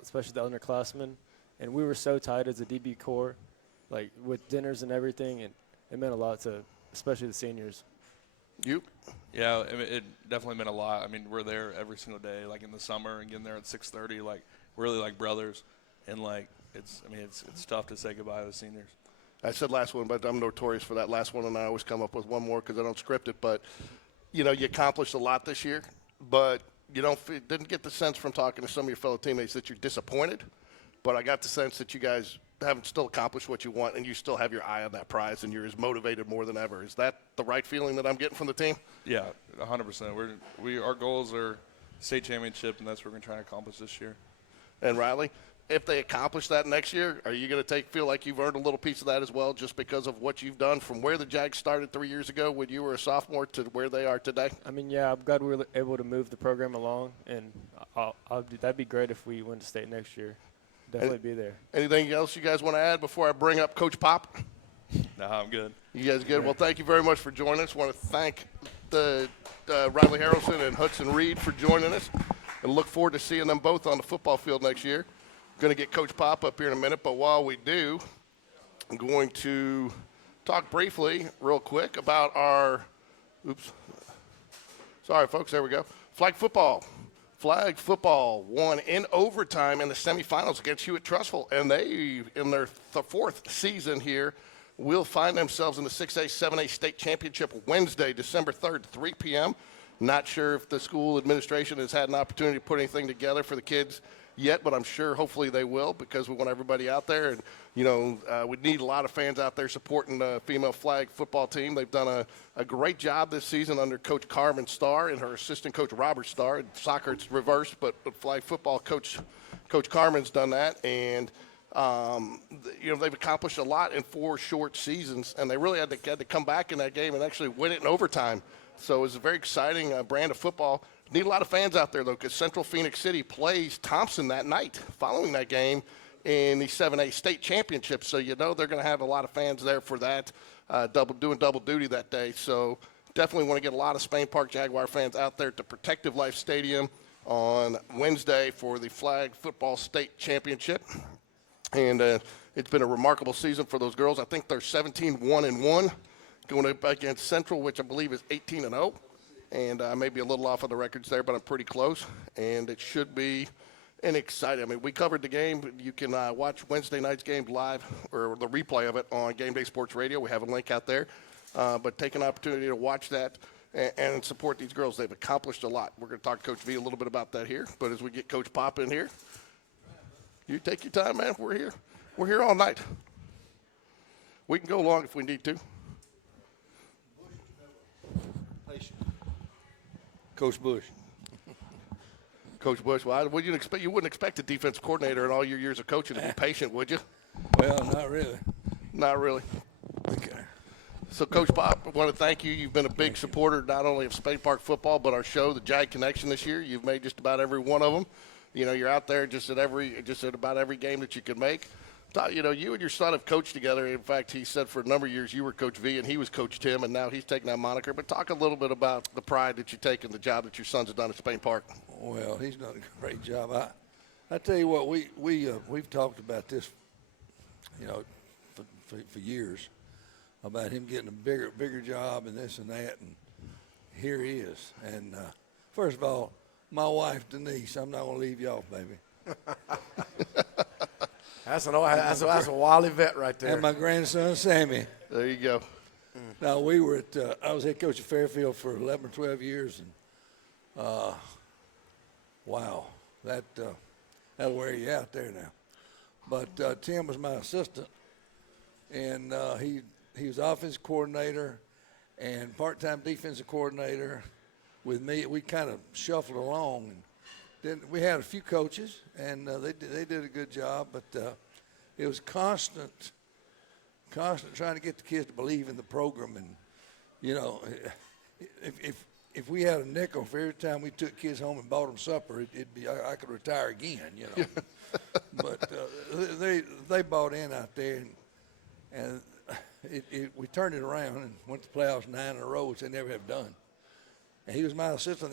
especially the underclassmen, and we were so tight as a DB core, with dinners and everything, and it meant a lot to especially the seniors. You? Yeah, I mean, it definitely meant a lot. I mean, we're there every single day, like in the summer, and getting there at 6:30. Like, we're really like brothers, and like it's tough to say goodbye to the seniors. I said last one, but I'm notorious for that last one, and I always come up with one more because I don't script it. But, you accomplished a lot this year, but didn't get the sense from talking to some of your fellow teammates that you're disappointed. But I got the sense that you guys haven't still accomplished what you want, and you still have your eye on that prize, and you're as motivated more than ever. Is that the right feeling that I'm getting from the team? Yeah, 100%. Our goals are state championship, and that's what we're going to try to accomplish this year. And Riley, if they accomplish that next year, are you going to feel like you've earned a little piece of that as well, just because of what you've done from where the Jags started 3 years ago when you were a sophomore to where they are today? I mean, yeah, I'm glad we were able to move the program along, and that'd be great if we went to state next year. Definitely be there. Anything else you guys want to add before I bring up Coach Pop? No, I'm good. You guys good? Well, thank you very much for joining us. I want to thank the Riley Harrelson and Hudson Reed for joining us, and look forward to seeing them both on the football field next year. Going to get Coach Pop up here in a minute, but while we do, I'm going to talk briefly, real quick, about our – oops. Sorry, folks. There we go. Flag football. Flag football won in overtime in the semifinals against Hewitt Trustful, and they, in their fourth season here, will find themselves in the 6A, 7A state championship Wednesday, December 3rd, 3 p.m. Not sure if the school administration has had an opportunity to put anything together for the kids yet, but I'm sure hopefully they will, because we want everybody out there. And, we need a lot of fans out there supporting the female flag football team. They've done a great job this season under Coach Carmen Starr and her assistant coach Robert Starr. In soccer, it's reversed, but flag football, Coach Carmen's done that. And, they've accomplished a lot in 4 short seasons, and they really had to come back in that game and actually win it in overtime. So it was a very exciting brand of football. Need a lot of fans out there, though, because Central Phoenix City plays Thompson that night following that game in the 7A state championship. So they're going to have a lot of fans there for that, doing double duty that day. So definitely want to get a lot of Spain Park Jaguar fans out there to Protective Life Stadium on Wednesday for the flag football state championship. And it's been a remarkable season for those girls. I think they're 17-1-1 going up against Central, which I believe is 18-0. And I may be a little off on the records there, but I'm pretty close. And it should be an exciting. I mean, we covered the game. You can watch Wednesday night's game live, or the replay of it on GameDay Sports Radio. We have a link out there. But take an opportunity to watch that and support these girls. They've accomplished a lot. We're going to talk to Coach V a little bit about that here. But as we get Coach Pop in here, you take your time, man. We're here. We're here all night. We can go long if we need to. Coach Bush. Coach Bush, well, you wouldn't expect a defense coordinator in all your years of coaching to be patient, would you? Well, not really. Not really. Okay. So, Coach Pop, I want to thank you. You've been a big supporter not only of Spain Park football, but our show, the Jag Connection, this year. You've made just about every one of them. You're out there just at about every game that you could make. You and your son have coached together. In fact, he said for a number of years you were Coach V and he was Coach Tim, and now he's taking that moniker. But talk a little bit about the pride that you take in the job that your sons have done at Spain Park. Well, he's done a great job. I tell you what, we've talked about this, for years, about him getting a bigger job and this and that, and here he is. And first of all, my wife Denise, I'm not gonna leave you off, baby. That's a wily vet right there. And my grandson Sammy. There you go. Now I was head coach at Fairfield for 11 or 12 years, and wow, that'll wear you out there now. But Tim was my assistant, and he was offensive coordinator and part-time defensive coordinator with me. We kind of shuffled along, and then we had a few coaches, and they did a good job, but it was constant trying to get the kids to believe in the program. And if we had a nickel for every time we took kids home and bought them supper, it'd be I could retire again, But they bought in out there, and we turned it around and went to the playoffs 9 in a row, which they never have done. And he was my assistant.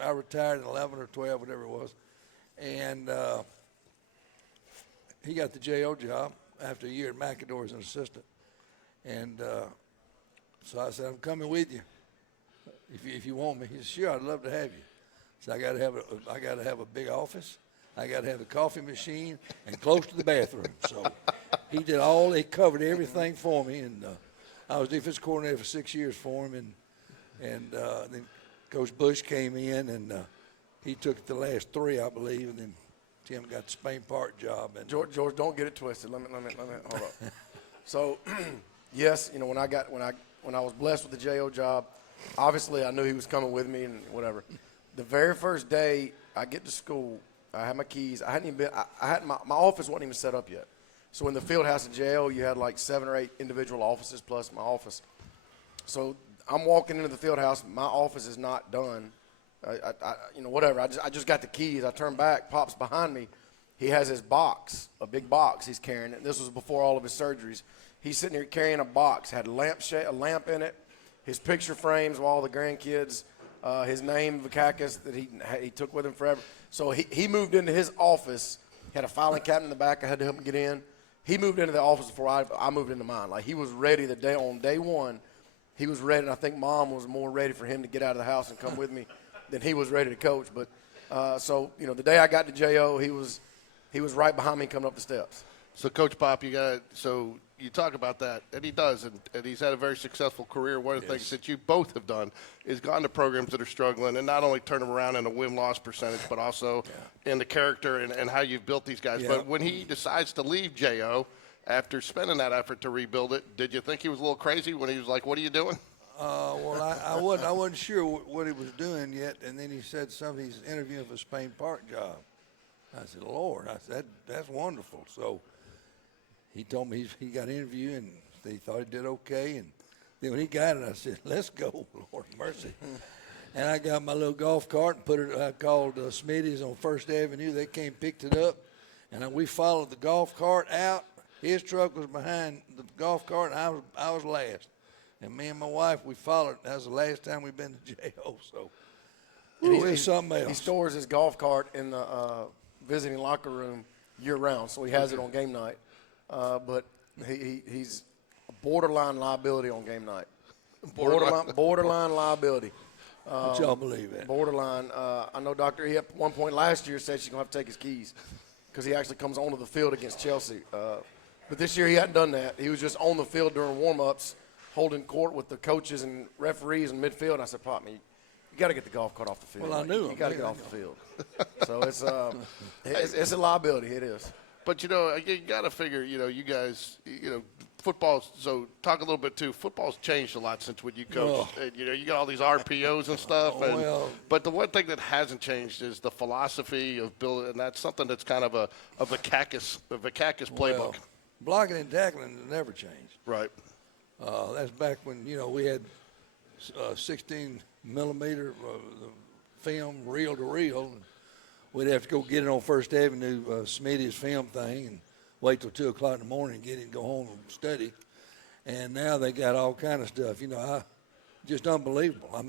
I retired in 11 or 12, whatever it was. And he got the JO job after a year at McAdoo as an assistant. And so I said, I'm coming with you. if you want me. He said, sure, I'd love to have you. So I got to have a big office. I got to have the coffee machine and close to the bathroom. So he covered everything for me. And I was defensive coordinator for 6 years for him. And then Coach Bush came in, and he took the last 3, I believe, and then Tim got the Spain Park job. And George, don't get it twisted. Let me hold up. So, yes, you know, when I was blessed with the JO job, obviously I knew he was coming with me and whatever. The very first day I get to school, I had my keys. I hadn't even been. I had my office wasn't even set up yet. So in the field house at JO, you had like 7 or 8 individual offices plus my office. So I'm walking into the field house. My office is not done. You know, whatever. I just got the keys. I turn back. Pop's behind me. He has his box, a big box he's carrying. This was before all of his surgeries. He's sitting here carrying a box. Had a lamp in it. His picture frames of all the grandkids. His name, Vakakis, that he took with him forever. So he moved into his office. Had a filing cabinet in the back. I had to help him get in. He moved into the office before I moved into mine. Like, he was ready on day one. He was ready, and I think Mom was more ready for him to get out of the house and come with me than he was ready to coach. But so, you know, the day I got to JO, he was right behind me coming up the steps. So, Coach Pop, you talk about that, and he does, and he's had a very successful career. One of the things that you both have done is gone to programs that are struggling and not only turn them around in a win-loss percentage, but also in the character and how you've built these guys. Yeah. But when he decides to leave JO after spending that effort to rebuild it, did you think he was a little crazy when he was like, what are you doing? Well, I wasn't sure what he was doing yet, and then he said something. He's interviewing for Spain Park job. I said, Lord, that's wonderful. So he told me he got an interview, and he thought he did okay. And then when he got it, I said, let's go, Lord mercy. And I got my little golf cart and I called Smitty's on First Avenue. They came, picked it up, and we followed the golf cart out. His truck was behind the golf cart, and I was last. And me and my wife, we followed. That was the last time we've been to JO. So he's something else. He stores his golf cart in the visiting locker room year-round, so he has it on game night. But he's a borderline liability on game night. Borderline liability. But y'all believe that? Borderline. I know Dr. E at one point last year said she's going to have to take his keys because he actually comes onto the field against Chelsea. But this year he hadn't done that. He was just on the field during warm-ups, holding court with the coaches and referees in midfield. And I said, Pop, you got to get the golf cart off the field. Well, I knew him. You got to get off the field. So it's a liability. It is. But, you got to figure, you guys, football's – so talk a little bit, too. Football's changed a lot since when you coached. You got all these RPOs and stuff. But the one thing that hasn't changed is the philosophy of building – and that's something that's kind of a Vakakis playbook. Well, blocking and tackling has never changed. Right. That's back when, we had 16-millimeter film reel to reel. We'd have to go get it on First Avenue, Smitty's film thing, and wait till 2 o'clock in the morning and get it and go home and study. And now they got all kind of stuff. Just unbelievable. I'm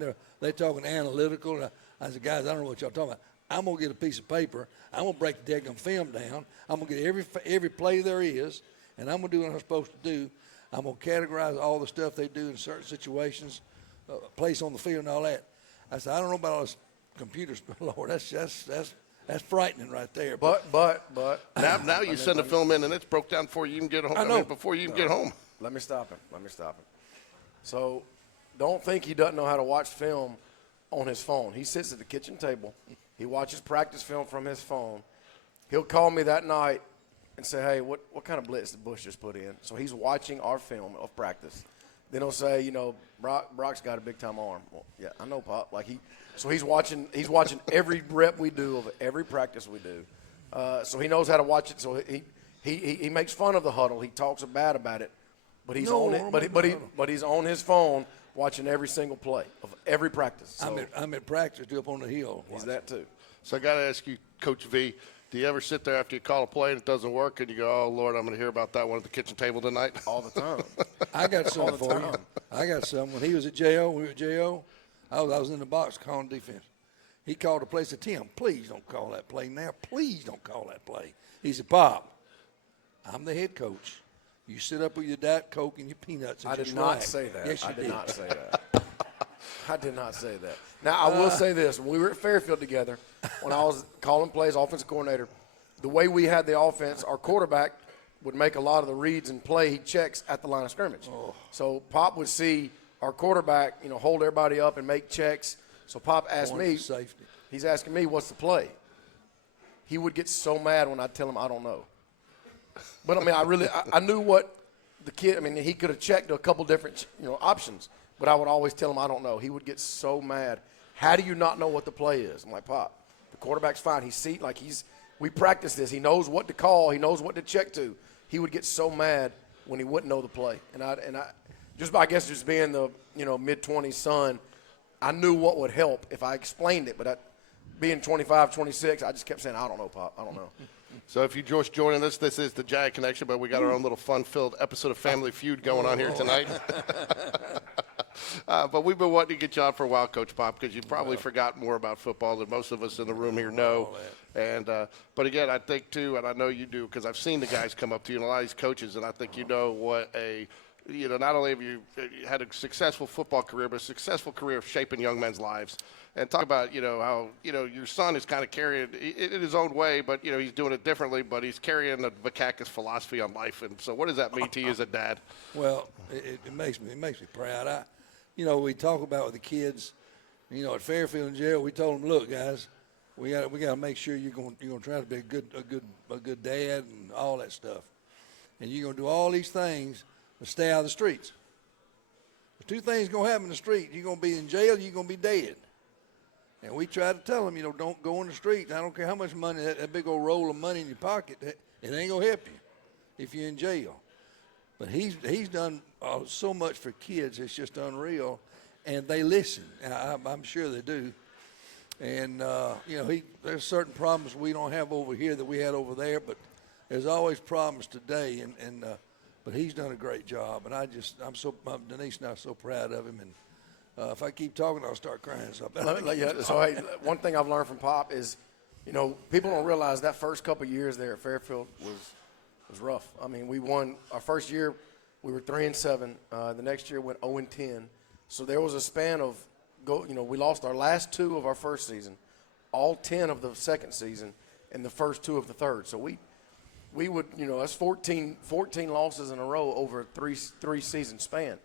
there. They talking analytical. I said, guys, I don't know what y'all talking about. I'm going to get a piece of paper. I'm going to break the daggum film down. I'm going to get every play there is, and I'm going to do what I'm supposed to do. I'm going to categorize all the stuff they do in certain situations, place on the field and all that. I said, I don't know about all this computers, but Lord, that's frightening right there. But now you send a film in and it's broke down before you even get home. I know. Before you even get home. Let me stop him. So don't think he doesn't know how to watch film on his phone. He sits at the kitchen table. He watches practice film from his phone. He'll call me that night and say, hey, what kind of blitz did Bush just put in? So he's watching our film of practice. Then he'll say, Brock's got a big-time arm. Well, yeah, I know, Pop. So he's watching every rep we do of every practice we do. So he knows how to watch it. So he makes fun of the huddle. He talks bad about it, but he's on it. But he's on his phone watching every single play of every practice. So I'm at practice up on the hill. He's that too. So I got to ask you, Coach V, do you ever sit there after you call a play and it doesn't work and you go, oh, Lord, I'm going to hear about that one at the kitchen table tonight? All the time. I got something for you. I got something. When he was at JO, we were at JO, I was in the box calling defense. He called a play, said, Tim, please don't call that play now. Please don't call that play. He said, Pop, I'm the head coach. You sit up with your Diet Coke and your peanuts and I just did not relax. say that. Yes, you I did not say that. I did not say that. Now, I will say this. When we were at Fairfield together, when I was calling plays, offensive coordinator, the way we had the offense, our quarterback would make a lot of the reads and play. He checks at the line of scrimmage. So Pop would see our quarterback, hold everybody up and make checks. So Pop asked me, safety. He's asking me, what's the play? He would get so mad when I tell him I don't know. But, I knew what the kid, he could have checked a couple different, options. But I would always tell him I don't know. He would get so mad. How do you not know what the play is? I'm like, Pop, the quarterback's fine. We practice this. He knows what to call. He knows what to check to. He would get so mad when he wouldn't know the play. And I guess being the, mid-20s son, I knew what would help if I explained it. But being 25, 26, I just kept saying, I don't know, Pop. I don't know. So if you're just joining us, this is the Jag Connection, but we got our own little fun-filled episode of Family Feud going on here tonight. But we've been wanting to get you on for a while, Coach Pop, because you've probably forgotten more about football than most of us in the room here know. And but again, I think too, and I know you do, because I've seen the guys come up to you and a lot of these coaches, and I think you know what not only have you had a successful football career, but a successful career of shaping young men's lives. And talk about, how, your son is kind of carrying it in his own way, but, he's doing it differently, but he's carrying the Vakakis philosophy on life. And so what does that mean to you as a dad? Well, it makes me proud. We talk about with the kids, at Fairfield and jail, we told them, look, guys, we got to make sure you're going to try to be a good dad and all that stuff. And you're going to do all these things, but stay out of the streets. There's two things going to happen in the street. You're going to be in jail, you're going to be dead. And we try to tell them, don't go in the street. I don't care how much money, that big old roll of money in your pocket, it ain't going to help you if you're in jail. But he's done so much for kids, it's just unreal. And they listen. I'm sure they do. And, there's certain problems we don't have over here that we had over there, but there's always problems today. But he's done a great job. And Denise and I are so proud of him. And if I keep talking, I'll start crying. So one thing I've learned from Pop is, people don't realize that first couple of years there at Fairfield was rough. We won our first year. We were 3-7. The next year went 0-10. So there was a span of we lost our last 2 of our first season, all 10 of the second season, and the first 2 of the third. So we would that's 14 losses in a row over a three season span.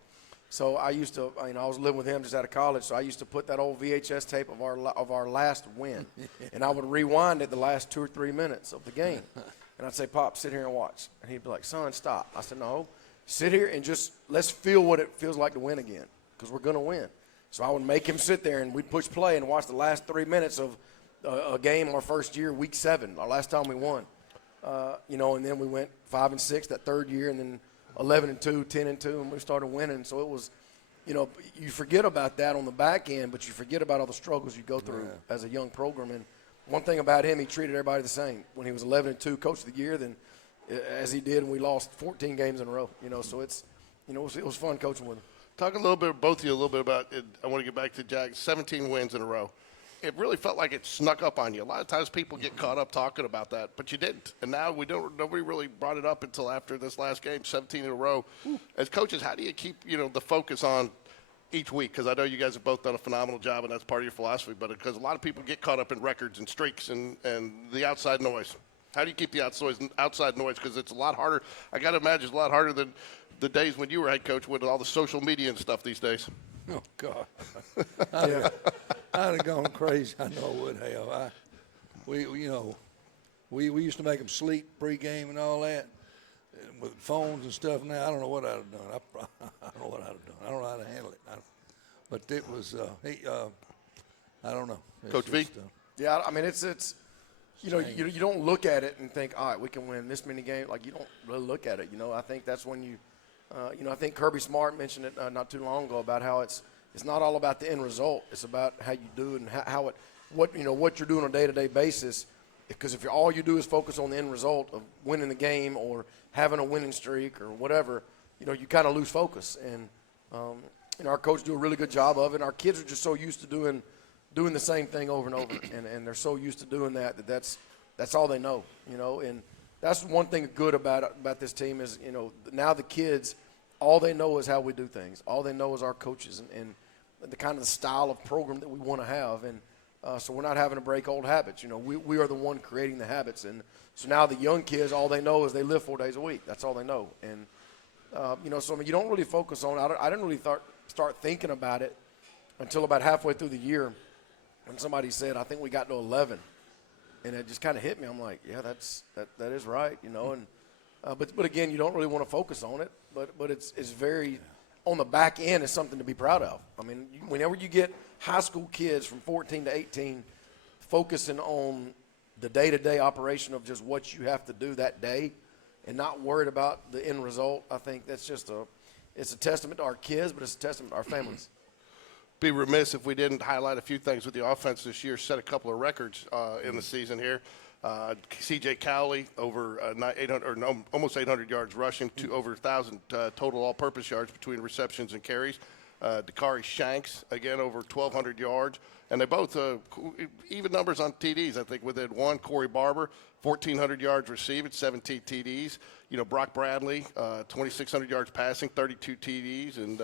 So I used to, I was living with him just out of college, so I used to put that old VHS tape of our last win, and I would rewind it the last 2 or 3 minutes of the game. And I'd say, Pop, sit here and watch. And he'd be like, son, stop. I said, no, sit here and just let's feel what it feels like to win again, because we're going to win. So I would make him sit there, and we'd push play and watch the last 3 minutes of a game our first year, week 7, our last time we won. And then we went 5-6 that third year, and then 11-2, 10-2, and we started winning. So it was, you forget about that on the back end, but you forget about all the struggles you go through as a young program. And one thing about him, he treated everybody the same. When he was 11-2 coach of the year, then as he did, and we lost 14 games in a row. So it's, it was fun coaching with him. Talk a little bit, both of you, a little bit about it. I want to get back to Jag. 17 wins in a row. It really felt like it snuck up on you. A lot of times people get caught up talking about that, but you didn't. And now nobody really brought it up until after this last game, 17 in a row. Ooh. As coaches, how do you keep, the focus on each week? Because I know you guys have both done a phenomenal job, and that's part of your philosophy, but because a lot of people get caught up in records and streaks and the outside noise. How do you keep the outside noise? Because it's a lot harder. I got to imagine it's a lot harder than the days when you were head coach with all the social media and stuff these days. Oh, God. I'd have gone crazy. I know I would have. We used to make them sleep pregame and all that with phones and stuff. Now I don't know what I'd have done. I don't know what I'd have done. I don't know how to handle it. But it was. I don't know. Coach V. Yeah, it's. You don't look at it and think, all right, we can win this many games. Like, you don't really look at it. I think that's when you. I think Kirby Smart mentioned it not too long ago about how it's not all about the end result. It's about how you do it and what you're doing on a day-to-day basis. Because if all you do is focus on the end result of winning the game or having a winning streak or whatever, you kind of lose focus. And our coaches do a really good job of it. And our kids are just so used to doing the same thing over and over, and they're so used to doing that's all they know. And that's one thing good about this team is now the kids, all they know is how we do things. All they know is our coaches, and the kind of the style of program that we want to have. And so we're not having to break old habits. You know, we are the one creating the habits. And so now the young kids, all they know is they live 4 days a week. That's all they know. And, you know, so I mean, you don't really focus on it. I didn't really start thinking about it until about halfway through the year when somebody said, I think we got to 11. And it just kind of hit me. I'm like, yeah, that is right, you know. And but again, you don't really want to focus on it. But it's very on the back end is something to be proud of. I mean, whenever you get high school kids from 14 to 18 focusing on the day-to-day operation of just what you have to do that day and not worried about the end result, I think that's just it's a testament to our kids, but it's a testament to our families. Be remiss if we didn't highlight a few things with the offense this year. Set a couple of records in the season here. C.J. Cowley over 800 or no, almost 800 yards rushing to over 1,000 total all-purpose yards between receptions and carries. Dakari Shanks again over 1,200 yards, and they both even numbers on TDs. I think within one, Corey Barber 1,400 yards receiving, 17 TDs. You know, Brock Bradley 2,600 yards passing, 32 TDs, and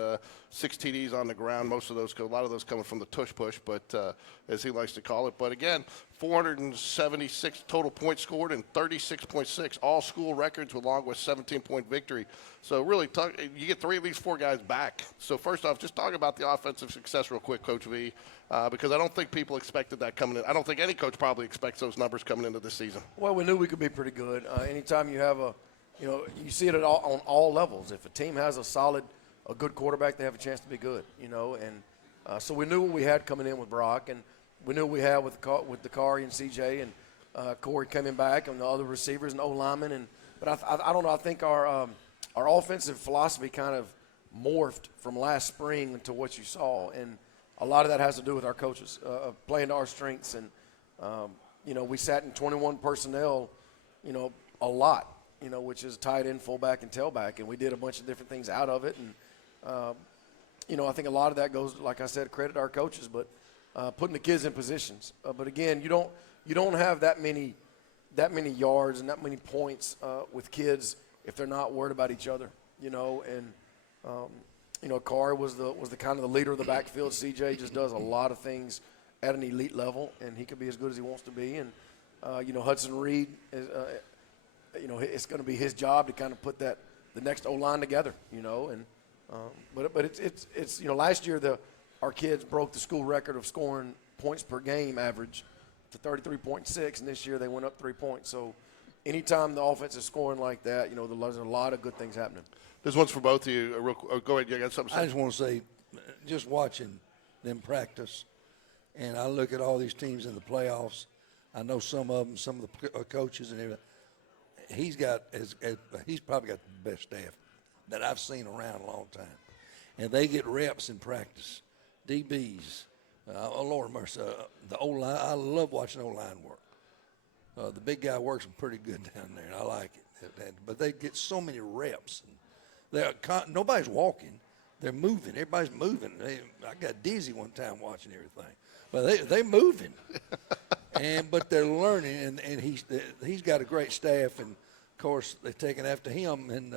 6 TDs on the ground. Most of those, a lot of those coming from the tush push, but as he likes to call it. But again, 476 total points scored and 36.6 all school records, along with 17-point victory. So really, you get 3 of these 4 guys back. So first off, just talk about the offensive success real quick, Coach V, because I don't think people expected that coming in. I don't think any coach probably expects those numbers coming into this season. Well, we knew we could be pretty good. Anytime you have you know, you see it on all levels. If a team has a good quarterback, they have a chance to be good, you know. And so we knew what we had coming in with Brock, and we knew what we had with Dakari and CJ and Corey coming back and the other receivers and O-linemen. But I don't know. I think our offensive philosophy kind of morphed from last spring to what you saw, and a lot of that has to do with our coaches playing to our strengths. And you know, we sat in 21 personnel, you know, a lot. You know, which is tight end, fullback, and tailback, and we did a bunch of different things out of it. And you know, I think a lot of that goes, like I said, credit to our coaches, but putting the kids in positions. But again, you don't have that many yards and that many points with kids if they're not worried about each other. You know, and you know, Carr was the kind of the leader of the backfield. CJ just does a lot of things at an elite level, and he could be as good as he wants to be. And you know, Hudson Reed is. You know, it's going to be his job to kind of put the next O-line together, you know. And but it's you know, last year our kids broke the school record of scoring points per game average to 33.6, and this year they went up 3 points. So anytime the offense is scoring like that, you know, there's a lot of good things happening. This one's for both of you. Go ahead, you got something to say? I just want to say, just watching them practice, and I look at all these teams in the playoffs. I know some of them, some of the coaches and everything. He's probably got the best staff that I've seen around a long time, and they get reps in practice. DBs, oh Lord mercy, the O-line. I love watching O-line work. The big guy works them pretty good down there, and I like it. But they get so many reps. Nobody's walking; they're moving. Everybody's moving. I got dizzy one time watching everything, but they moving. But they're learning, and he's got a great staff, and of course they're taking after him, and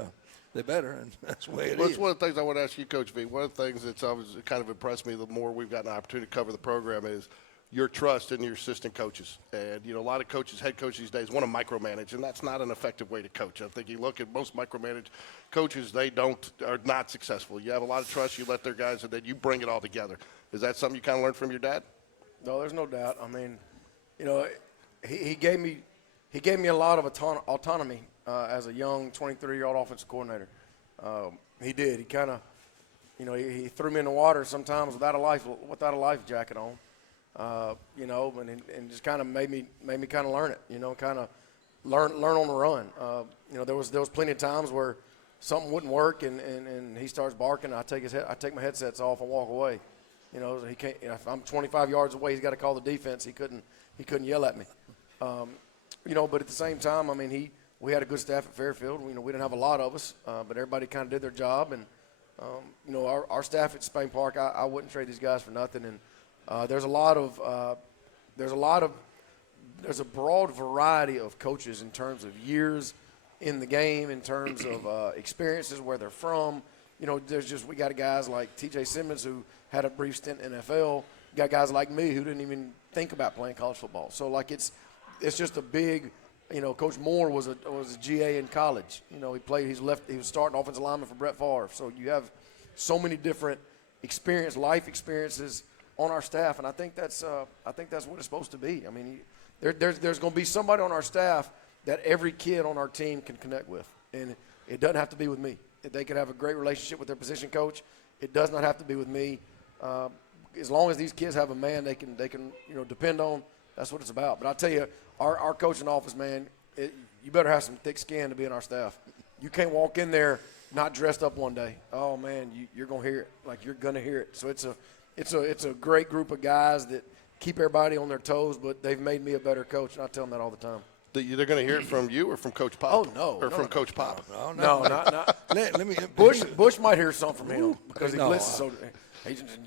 they're better, and that's the way it is. It's one of the things I want to ask you, Coach V. One of the things that's always kind of impressed me the more we've gotten an opportunity to cover the program is your trust in your assistant coaches. And, you know, a lot of coaches, head coaches these days, want to micromanage, and that's not an effective way to coach. I think you look at most micromanage coaches, are not successful. You have a lot of trust, you let their guys, and then you bring it all together. Is that something you kind of learned from your dad? No, there's no doubt. I mean, you know, he gave me a lot of autonomy as a young 23-year-old offensive coordinator. He did. He kind of, you know, he threw me in the water sometimes without a life jacket on, you know, and just kind of made me kind of learn it. You know, kind of learn on the run. You know, there was plenty of times where something wouldn't work, and he starts barking. I take my headsets off and walk away. You know, he can't. You know, if I'm 25 yards away, he's got to call the defense. He couldn't yell at me. You know, but at the same time, I mean, we had a good staff at Fairfield. You know, we didn't have a lot of us, but everybody kind of did their job. And you know, our staff at Spain Park, I wouldn't trade these guys for nothing. And there's a broad variety of coaches in terms of years in the game, in terms of experiences, where they're from. You know, we got guys like T.J. Simmons who had a brief stint in NFL. You got guys like me who didn't even think about playing college football. So, like, it's just a big, Coach Moore was a GA in college. He was starting offensive lineman for Brett Favre. So you have so many different life experiences on our staff, and I think that's what it's supposed to be. I mean, there's going to be somebody on our staff that every kid on our team can connect with, and it doesn't have to be with me. They could have a great relationship with their position coach. It does not have to be with me. As long as these kids have a man they can depend on, that's what it's about. But I tell you, our coaching office, man, you better have some thick skin to be in our staff. You can't walk in there not dressed up one day. Oh man, you're gonna hear it. Like, you're gonna hear it. So it's a great group of guys that keep everybody on their toes. But they've made me a better coach, and I tell them that all the time. They're going to hear it from you or from Coach Pop? Oh, no. Or from Coach Pop? No, not. Let me Bush might hear something from him because he blitzes. So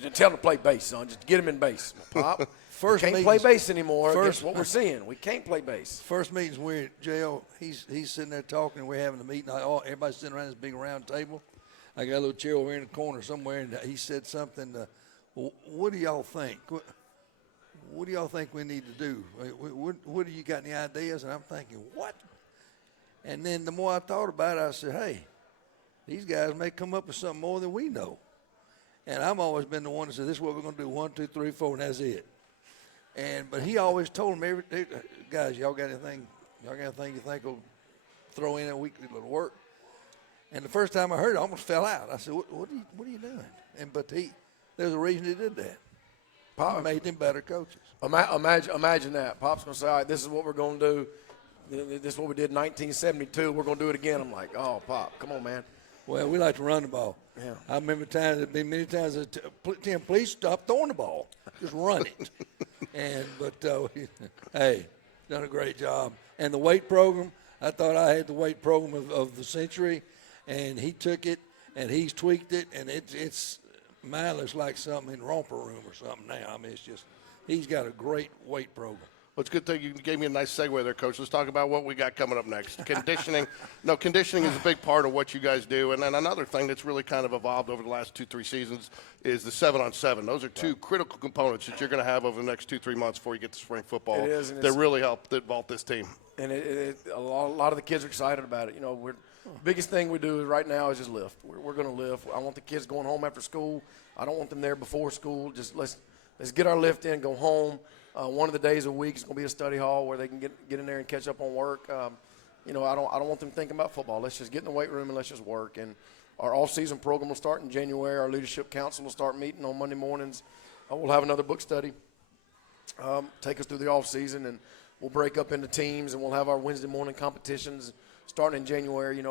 just tell him to play bass, son. Just get him in bass. Pop, can't play bass anymore. That's what we're seeing. We can't play bass. First meetings we're at jail. He's sitting there talking, and we're having a meeting. Everybody's sitting around this big round table. I got a little chair over here in the corner somewhere, and he said something. What do y'all think? What do y'all think we need to do? What do you got any ideas? And I'm thinking, what? And then the more I thought about it, I said, hey, these guys may come up with something more than we know. And I've always been the one that said, this is what we're going to do, 1, 2, 3, 4, and that's it. But he always told them, guys, y'all got anything you think will throw in a weekly little work? And the first time I heard it, I almost fell out. I said, what are you doing? But there's a reason he did that. Pop made them better coaches. Imagine that. Pop's going to say, all right, this is what we're going to do. This is what we did in 1972. We're going to do it again. I'm like, oh, Pop, come on, man. Well, we like to run the ball. Yeah. I remember there'd been many times that Tim, please stop throwing the ball. Just run it. Hey, done a great job. And the weight program, I thought I had the weight program of the century, and he took it and he's tweaked it, and it's mine looks like something in romper room or something now. I mean, it's just he's got a great weight program. Well, it's a good thing you gave me a nice segue there, Coach. Let's talk about what we got coming up next. Conditioning. Conditioning is a big part of what you guys do. And then another thing that's really kind of evolved over the last 2-3 seasons is the 7-on-7. Those are two critical components that you're going to have over the next 2-3 months before you get to spring football that really help vault this team. And a lot of the kids are excited about it. Biggest thing we do right now is just lift. We're going to lift. I want the kids going home after school. I don't want them there before school. Just let's get our lift in, go home. One of the days a week is going to be a study hall where they can get in there and catch up on work. I don't want them thinking about football. Let's just get in the weight room and let's just work. And our off-season program will start in January. Our leadership council will start meeting on Monday mornings. We'll have another book study, take us through the off-season, and we'll break up into teams, and we'll have our Wednesday morning competitions starting in January.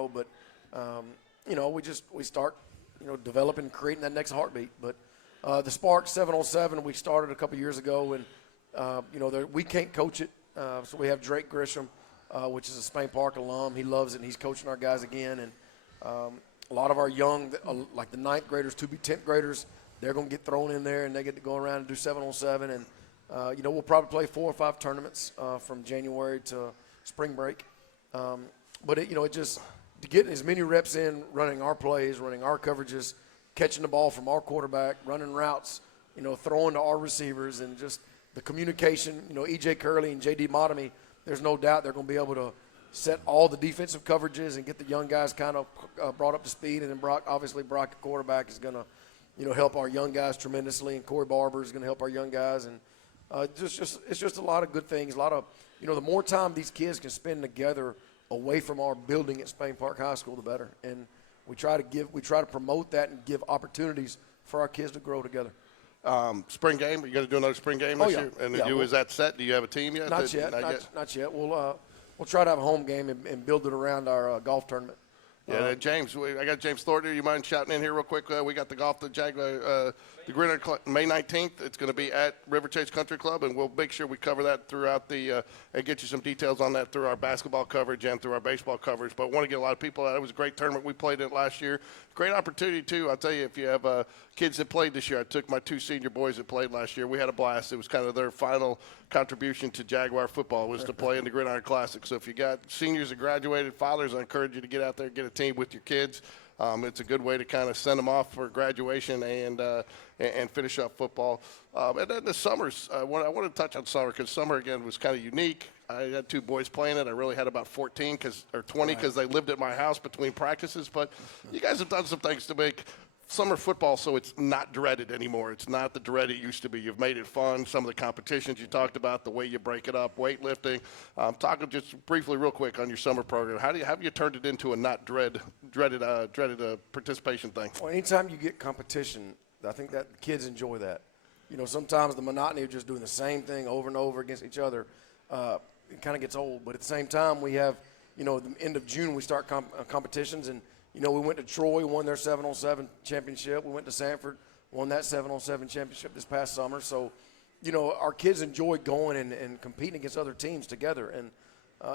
We start developing, creating that next heartbeat. But the Spark 7-on-7 we started a couple years ago, and we can't coach it, so we have Drake Grisham, which is a Spain Park alum. He loves it, and he's coaching our guys again. And a lot of our young, like the 9th graders, to be 10th graders, they're going to get thrown in there, and they get to go around and do 7-on-7. And, we'll probably play 4 or 5 tournaments from January to spring break. But it just to get as many reps in running our plays, running our coverages, catching the ball from our quarterback, running routes, throwing to our receivers, and just the communication. E.J. Curley and J.D. Motomy, there's no doubt they're going to be able to set all the defensive coverages and get the young guys kind of brought up to speed. And then Brock, the quarterback, is going to help our young guys tremendously, and Corey Barber is going to help our young guys. And it's just a lot of good things. A lot of the more time these kids can spend together away from our building at Spain Park High School, the better. And we try to promote that and give opportunities for our kids to grow together. Spring game, are you going to do another spring game this year? And is that set? Do you have a team yet? Not yet. We'll try to have a home game and build it around our golf tournament. Yeah, James, I got James Thornton. You mind shouting in here real quick? We got the golf, the Jaguar, the Gridiron Club, May 19th. It's going to be at River Chase Country Club, and we'll make sure we cover that throughout and get you some details on that through our basketball coverage and through our baseball coverage. But I want to get a lot of people out. It was a great tournament. We played it last year. Great opportunity, too. I'll tell you, if you have kids that played this year, I took my 2 senior boys that played last year. We had a blast. It was kind of their final contribution to Jaguar football was to play in the Gridiron Classic. So if you got seniors that graduated, fathers, I encourage you to get out there and get a team with your kids. It's a good way to kind of send them off for graduation and finish up football. And then the summers, I want to touch on summer because summer, again, was kind of unique. I had 2 boys playing it. I really had about 14 or 20 because they lived at my house between practices. But you guys have done some things to make summer football so it's not dreaded anymore. It's not the dread it used to be. You've made it fun. Some of the competitions you talked about, the way you break it up, weightlifting. Talking just briefly real quick on your summer program. How have you turned it into a not dreaded participation thing? Well, anytime you get competition, I think that the kids enjoy that. You know, sometimes the monotony of just doing the same thing over and over against each other, it kind of gets old. But at the same time, we have, you know, the end of June we start competitions, and you know, we went to Troy, won their 7-on-7 championship. We went to Sanford, won that 7-on-7 championship this past summer. So, you know, our kids enjoy going and competing against other teams together. And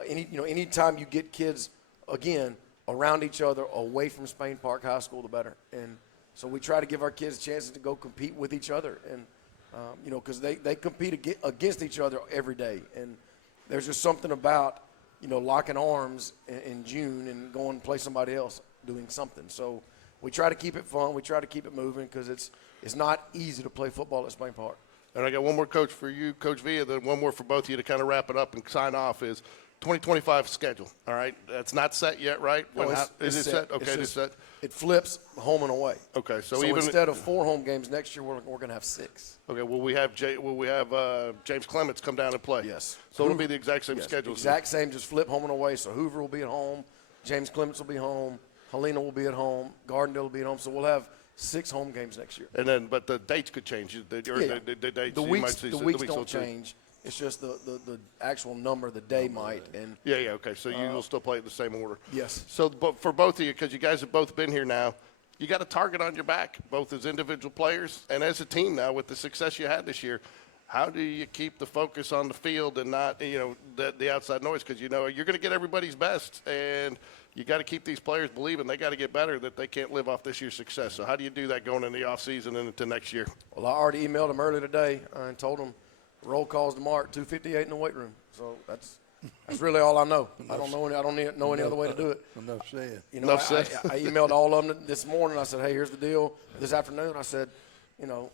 anytime you get kids again around each other, away from Spain Park High School, the better. And so we try to give our kids chances to go compete with each other, and you know, because they compete against each other every day. And there's just something about, you know, locking arms in June and going to play somebody else doing something. So we try to keep it fun. We try to keep it moving because it's not easy to play football at Spain Park. And I got one more, Coach, for you, Coach V, and then one more for both of you to kind of wrap it up and sign off is 2025 schedule, all right? That's not set yet, right? Is it set? Okay, it's set. It flips home and away. Okay, so even instead of 4 home games next year, we're going to have 6. Okay, will we have James Clements come down and play? Yes. So it'll be the exact same schedule. Exact same, just flip home and away. So Hoover will be at home, James Clements will be home, Helena will be at home, Gardendale will be at home. So we'll have 6 home games next year. And then, but the dates could change. The dates. The weeks don't change. It's just the actual number, the day might. And yeah, okay. So you will still play in the same order. Yes. So, but for both of you, because you guys have both been here now, you got a target on your back, both as individual players and as a team now with the success you had this year. How do you keep the focus on the field and not, you know, the outside noise? Because, you know, you're going to get everybody's best, and you got to keep these players believing they got to get better, that they can't live off this year's success. So how do you do that going into the offseason and into next year? Well, I already emailed them earlier today and told them roll calls tomorrow at 2:58 in the weight room. So that's really all I know. I don't know any other way to do it. Enough said. You know, I emailed all of them this morning. I said, hey, here's the deal. This afternoon, I said, you know,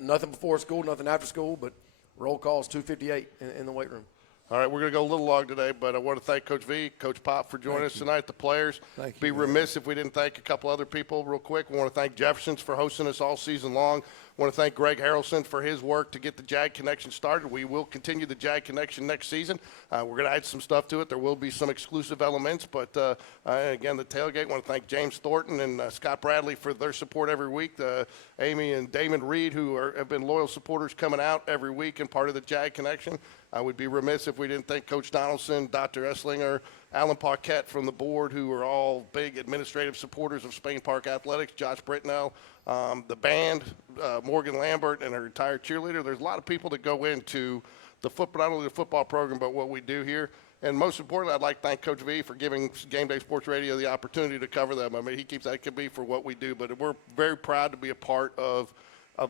nothing before school, nothing after school, but roll calls 2:58 in the weight room. All right, we're going to go a little long today, but I want to thank Coach V, Coach Pop for joining us tonight, the players. Thank you. Be remiss if we didn't thank a couple other people real quick. We want to thank Jeffersons for hosting us all season long. I want to thank Greg Harrelson for his work to get the Jag Connection started. We will continue the Jag Connection next season. We're going to add some stuff to it. There will be some exclusive elements, but again, the tailgate. I want to thank James Thornton and Scott Bradley for their support every week. Amy and Damon Reed, who have been loyal supporters coming out every week and part of the Jag Connection. I would be remiss if we didn't thank Coach Donaldson, Dr. Esslinger, Alan Paquette from the board, who are all big administrative supporters of Spain Park Athletics, Josh Britnell, the band, Morgan Lambert, and her entire cheerleader. There's a lot of people that go into the football, not only the football program, but what we do here. And most importantly, I'd like to thank Coach V for giving Game Day Sports Radio the opportunity to cover them. I mean, he keeps that could be for what we do, but we're very proud to be a part of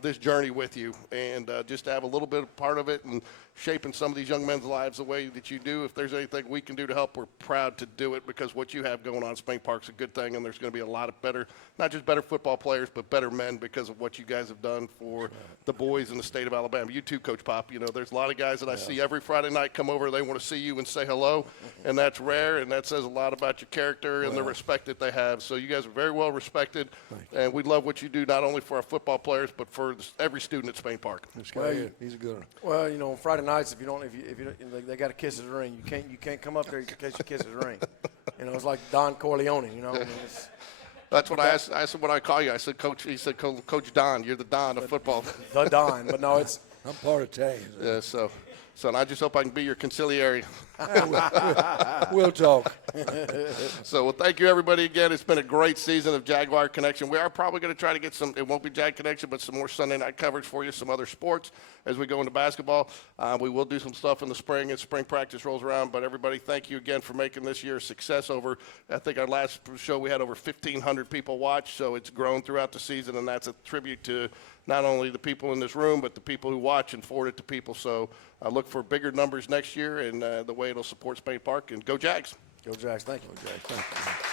this journey with you, and just to have a little bit of part of it and shaping some of these young men's lives the way that you do. If there's anything we can do to help, we're proud to do it, because what you have going on at Spain Park's a good thing, and there's going to be a lot of better, not just better football players, but better men because of what you guys have done for the boys in the state of Alabama. You too, Coach Pop. You know, there's a lot of guys that I see every Friday night come over. They want to see you and say hello, and that's rare, and that says a lot about your character and the respect that they have. So you guys are very well respected, and we love what you do, not only for our football players, but for every student at Spain Park. He's a good one. Well, you know, Friday nights, if you don't, they got to kiss his ring. You can't come up there in case you kiss his ring. You know, it's like Don Corleone. You know, I mean, that's what I asked. I said, "What I call you?" I said, "Coach." He said, "Coach Don. You're the Don of football." The Don, but no, it's. I'm part Italian. Yeah, so and I just hope I can be your conciliary. We'll talk. So, well, thank you, everybody, again. It's been a great season of Jaguar Connection. We are probably going to try to get some, it won't be Jag Connection, but some more Sunday night coverage for you, some other sports as we go into basketball. We will do some stuff in the spring as spring practice rolls around. But, everybody, thank you again for making this year a success. I think our last show we had over 1,500 people watch, so it's grown throughout the season, and that's a tribute to not only the people in this room, but the people who watch and forward it to people. So I look for bigger numbers next year and the way it'll support Spain Park. And go Jags. Go Jags. Thank you. Thank you.